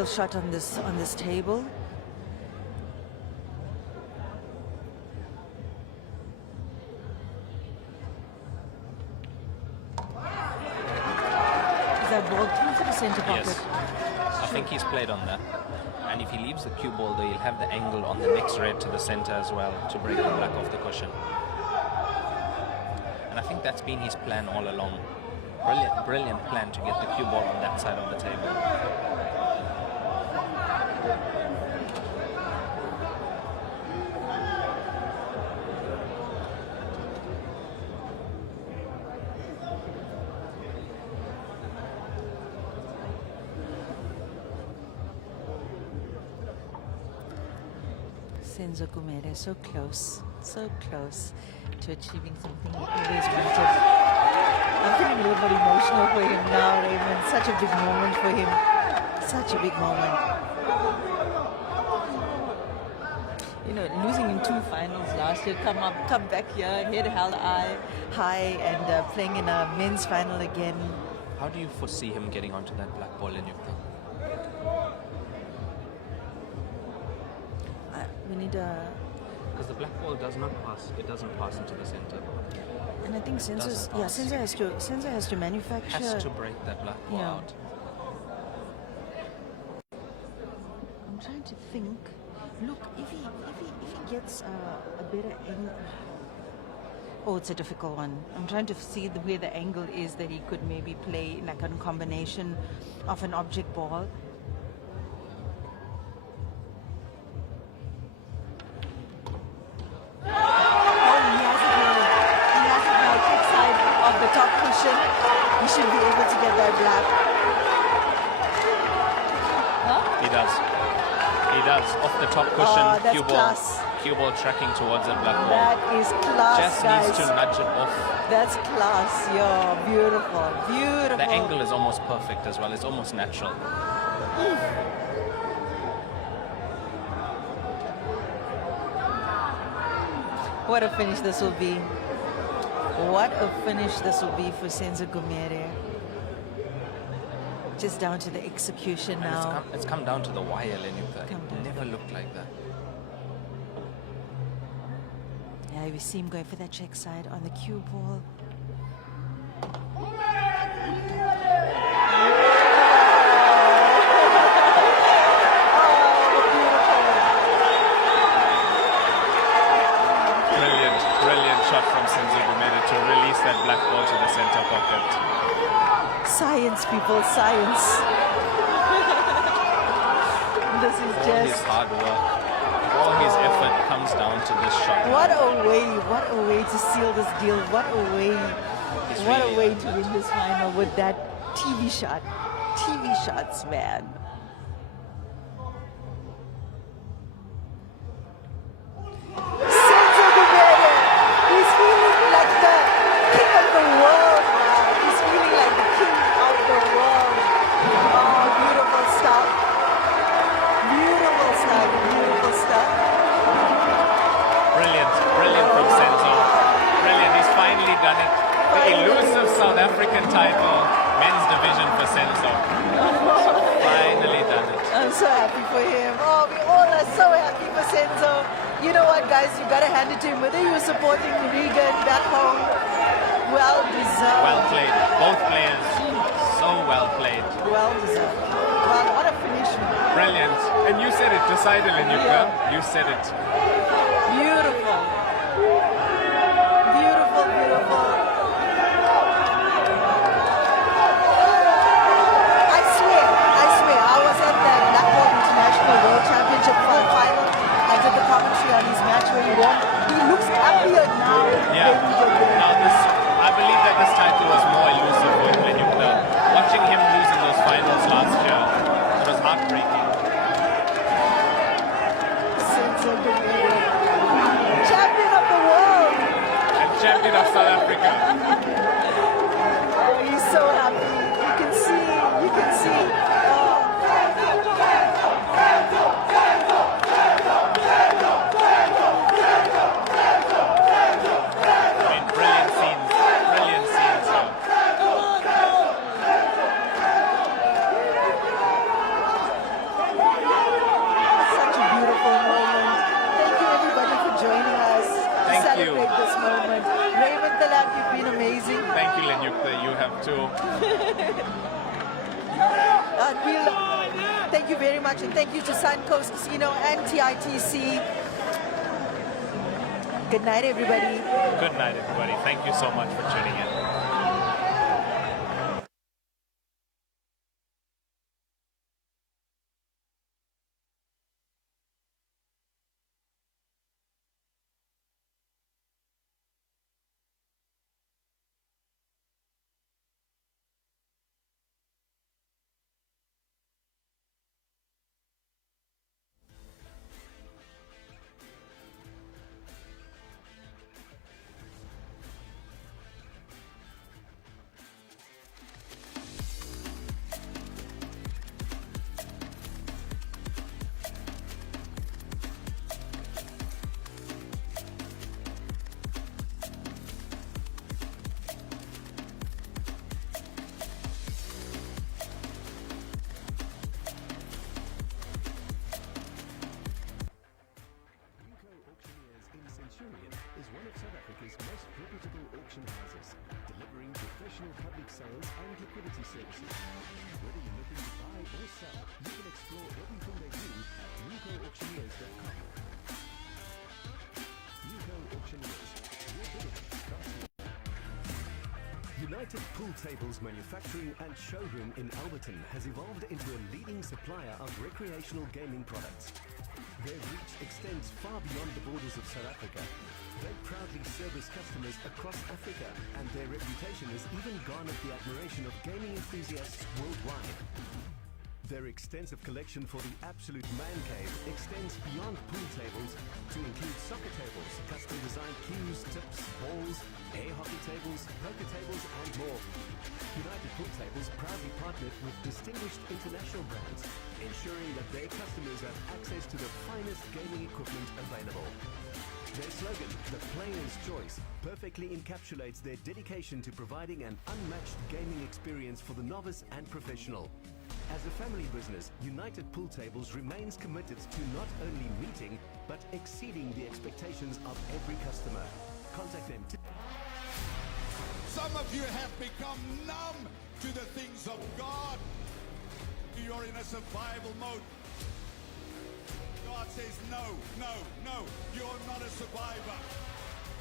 real shot on this table. Is that ball through to the center pocket? Yes. I think he's played on that. And if he leaves the cue ball there, he'll have the angle on the next red to the center as well to break the black off the cushion. And I think that's been his plan all along. Brilliant plan to get the cue ball on that side of the table. Senzo Gumede, so close to achieving something he always wanted. I'm feeling a little bit emotional for him now, Raymond. Such a big moment for him. Such a big moment. You know, losing in 2 finals last year, come back here, head held high, and playing in a men's final again. How do you foresee him getting onto that black ball in Yukta? We need a... Because the black ball does not pass. It doesn't pass into the center. And I think Senzo has to manufacture... Has to break that black ball out. I'm trying to think. Look, if he gets a better angle... Oh, it's a difficult one. I'm trying to see the way the angle is that he could maybe play like a combination of an object ball. He should be able to get that black. Huh? He does. He does. Off the top cushion, cue ball tracking towards that black ball. That is class, Just guys. needs to nudge it off. That's class. Yeah, beautiful. Beautiful. The angle is almost perfect as well. It's almost natural. What a finish this will be. What a finish this will be for Senzo Gumede. Just down to the execution And now. it's come down to the wire, Lenyuka. It never looked like that. Yeah, we see him going for that check side on the cue ball. Brilliant shot from Senzo Gumede to release that black ball to the center pocket. Science, people, science. This is All just... his hard work, all his effort comes down to this shot. What a way to seal this deal. What a way to win this final with that TV shot. TV shots, man. Senzo Gumede, he's feeling like the king of the world, man. He's feeling like the king of the world. Oh, beautiful stuff. Beautiful stuff. Beautiful stuff. Brilliant from Senzo. Brilliant, he's finally done it. The elusive South African title, men's division for Senzo. Finally done it. I'm so happy for him. Oh, we all are so happy for Senzo. You know what, guys? You gotta hand it to him. Whether you were supporting Regan back home, well deserved. Well played. Both players, so well played. Well deserved. Well, what a finish. Brilliant. And you said it, decided, Lenyuka. Yeah. You said it. Beautiful. Beautiful, beautiful. I swear, I was at the Blackball International World Championship final. I did the commentary on his match where he won. He looks happier now Yeah. than he did then. Now I believe that this title was more elusive with Lenyuka. Watching him lose in those finals last year, it was heartbreaking. Senzo Gumede, champion of the world. And champion of South Africa. He's so happy. You can see. I mean, brilliant scenes here. Victor, you have too. Thank you very much, and thank you to Suncoast Casino and TITC. Good night, everybody. Good night, everybody. Thank you so much for tuning in. Is one of South Africa's most reputable auction houses, delivering professional public sales and liquidity services. Whether you're looking to buy or sell, you can explore everything they do at NewcoAuctioneers.com. Newco Auctioneers, your bidding starts here. United Pool Tables Manufacturing and Showroom in Alberton has evolved into a leading supplier of recreational gaming products. Their reach extends far beyond the borders of South Africa. They proudly service customers across Africa, and their reputation has even garnered the admiration of gaming enthusiasts worldwide. Their extensive collection for the absolute man cave extends beyond pool tables to include soccer tables, custom-designed cues, tips, balls, air hockey tables, poker tables, and more. United Pool Tables proudly partnered with distinguished international brands, ensuring that their customers have access to the finest gaming equipment available. Their slogan, "The Player's Choice," perfectly encapsulates their dedication to providing an unmatched gaming experience for the novice and professional. As a family business, United Pool Tables remains committed to not only meeting, but exceeding the expectations of every customer. Contact them today. Some of you have become numb to the things of God. You're in a survival mode. God says, no, no, no, you're not a survivor.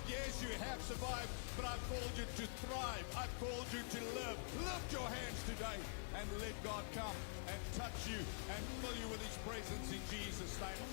Yes, you have survived, but I've called you to thrive. I've called you to live. Lift your hands today and let God come and touch you and fill you with His presence in Jesus' name.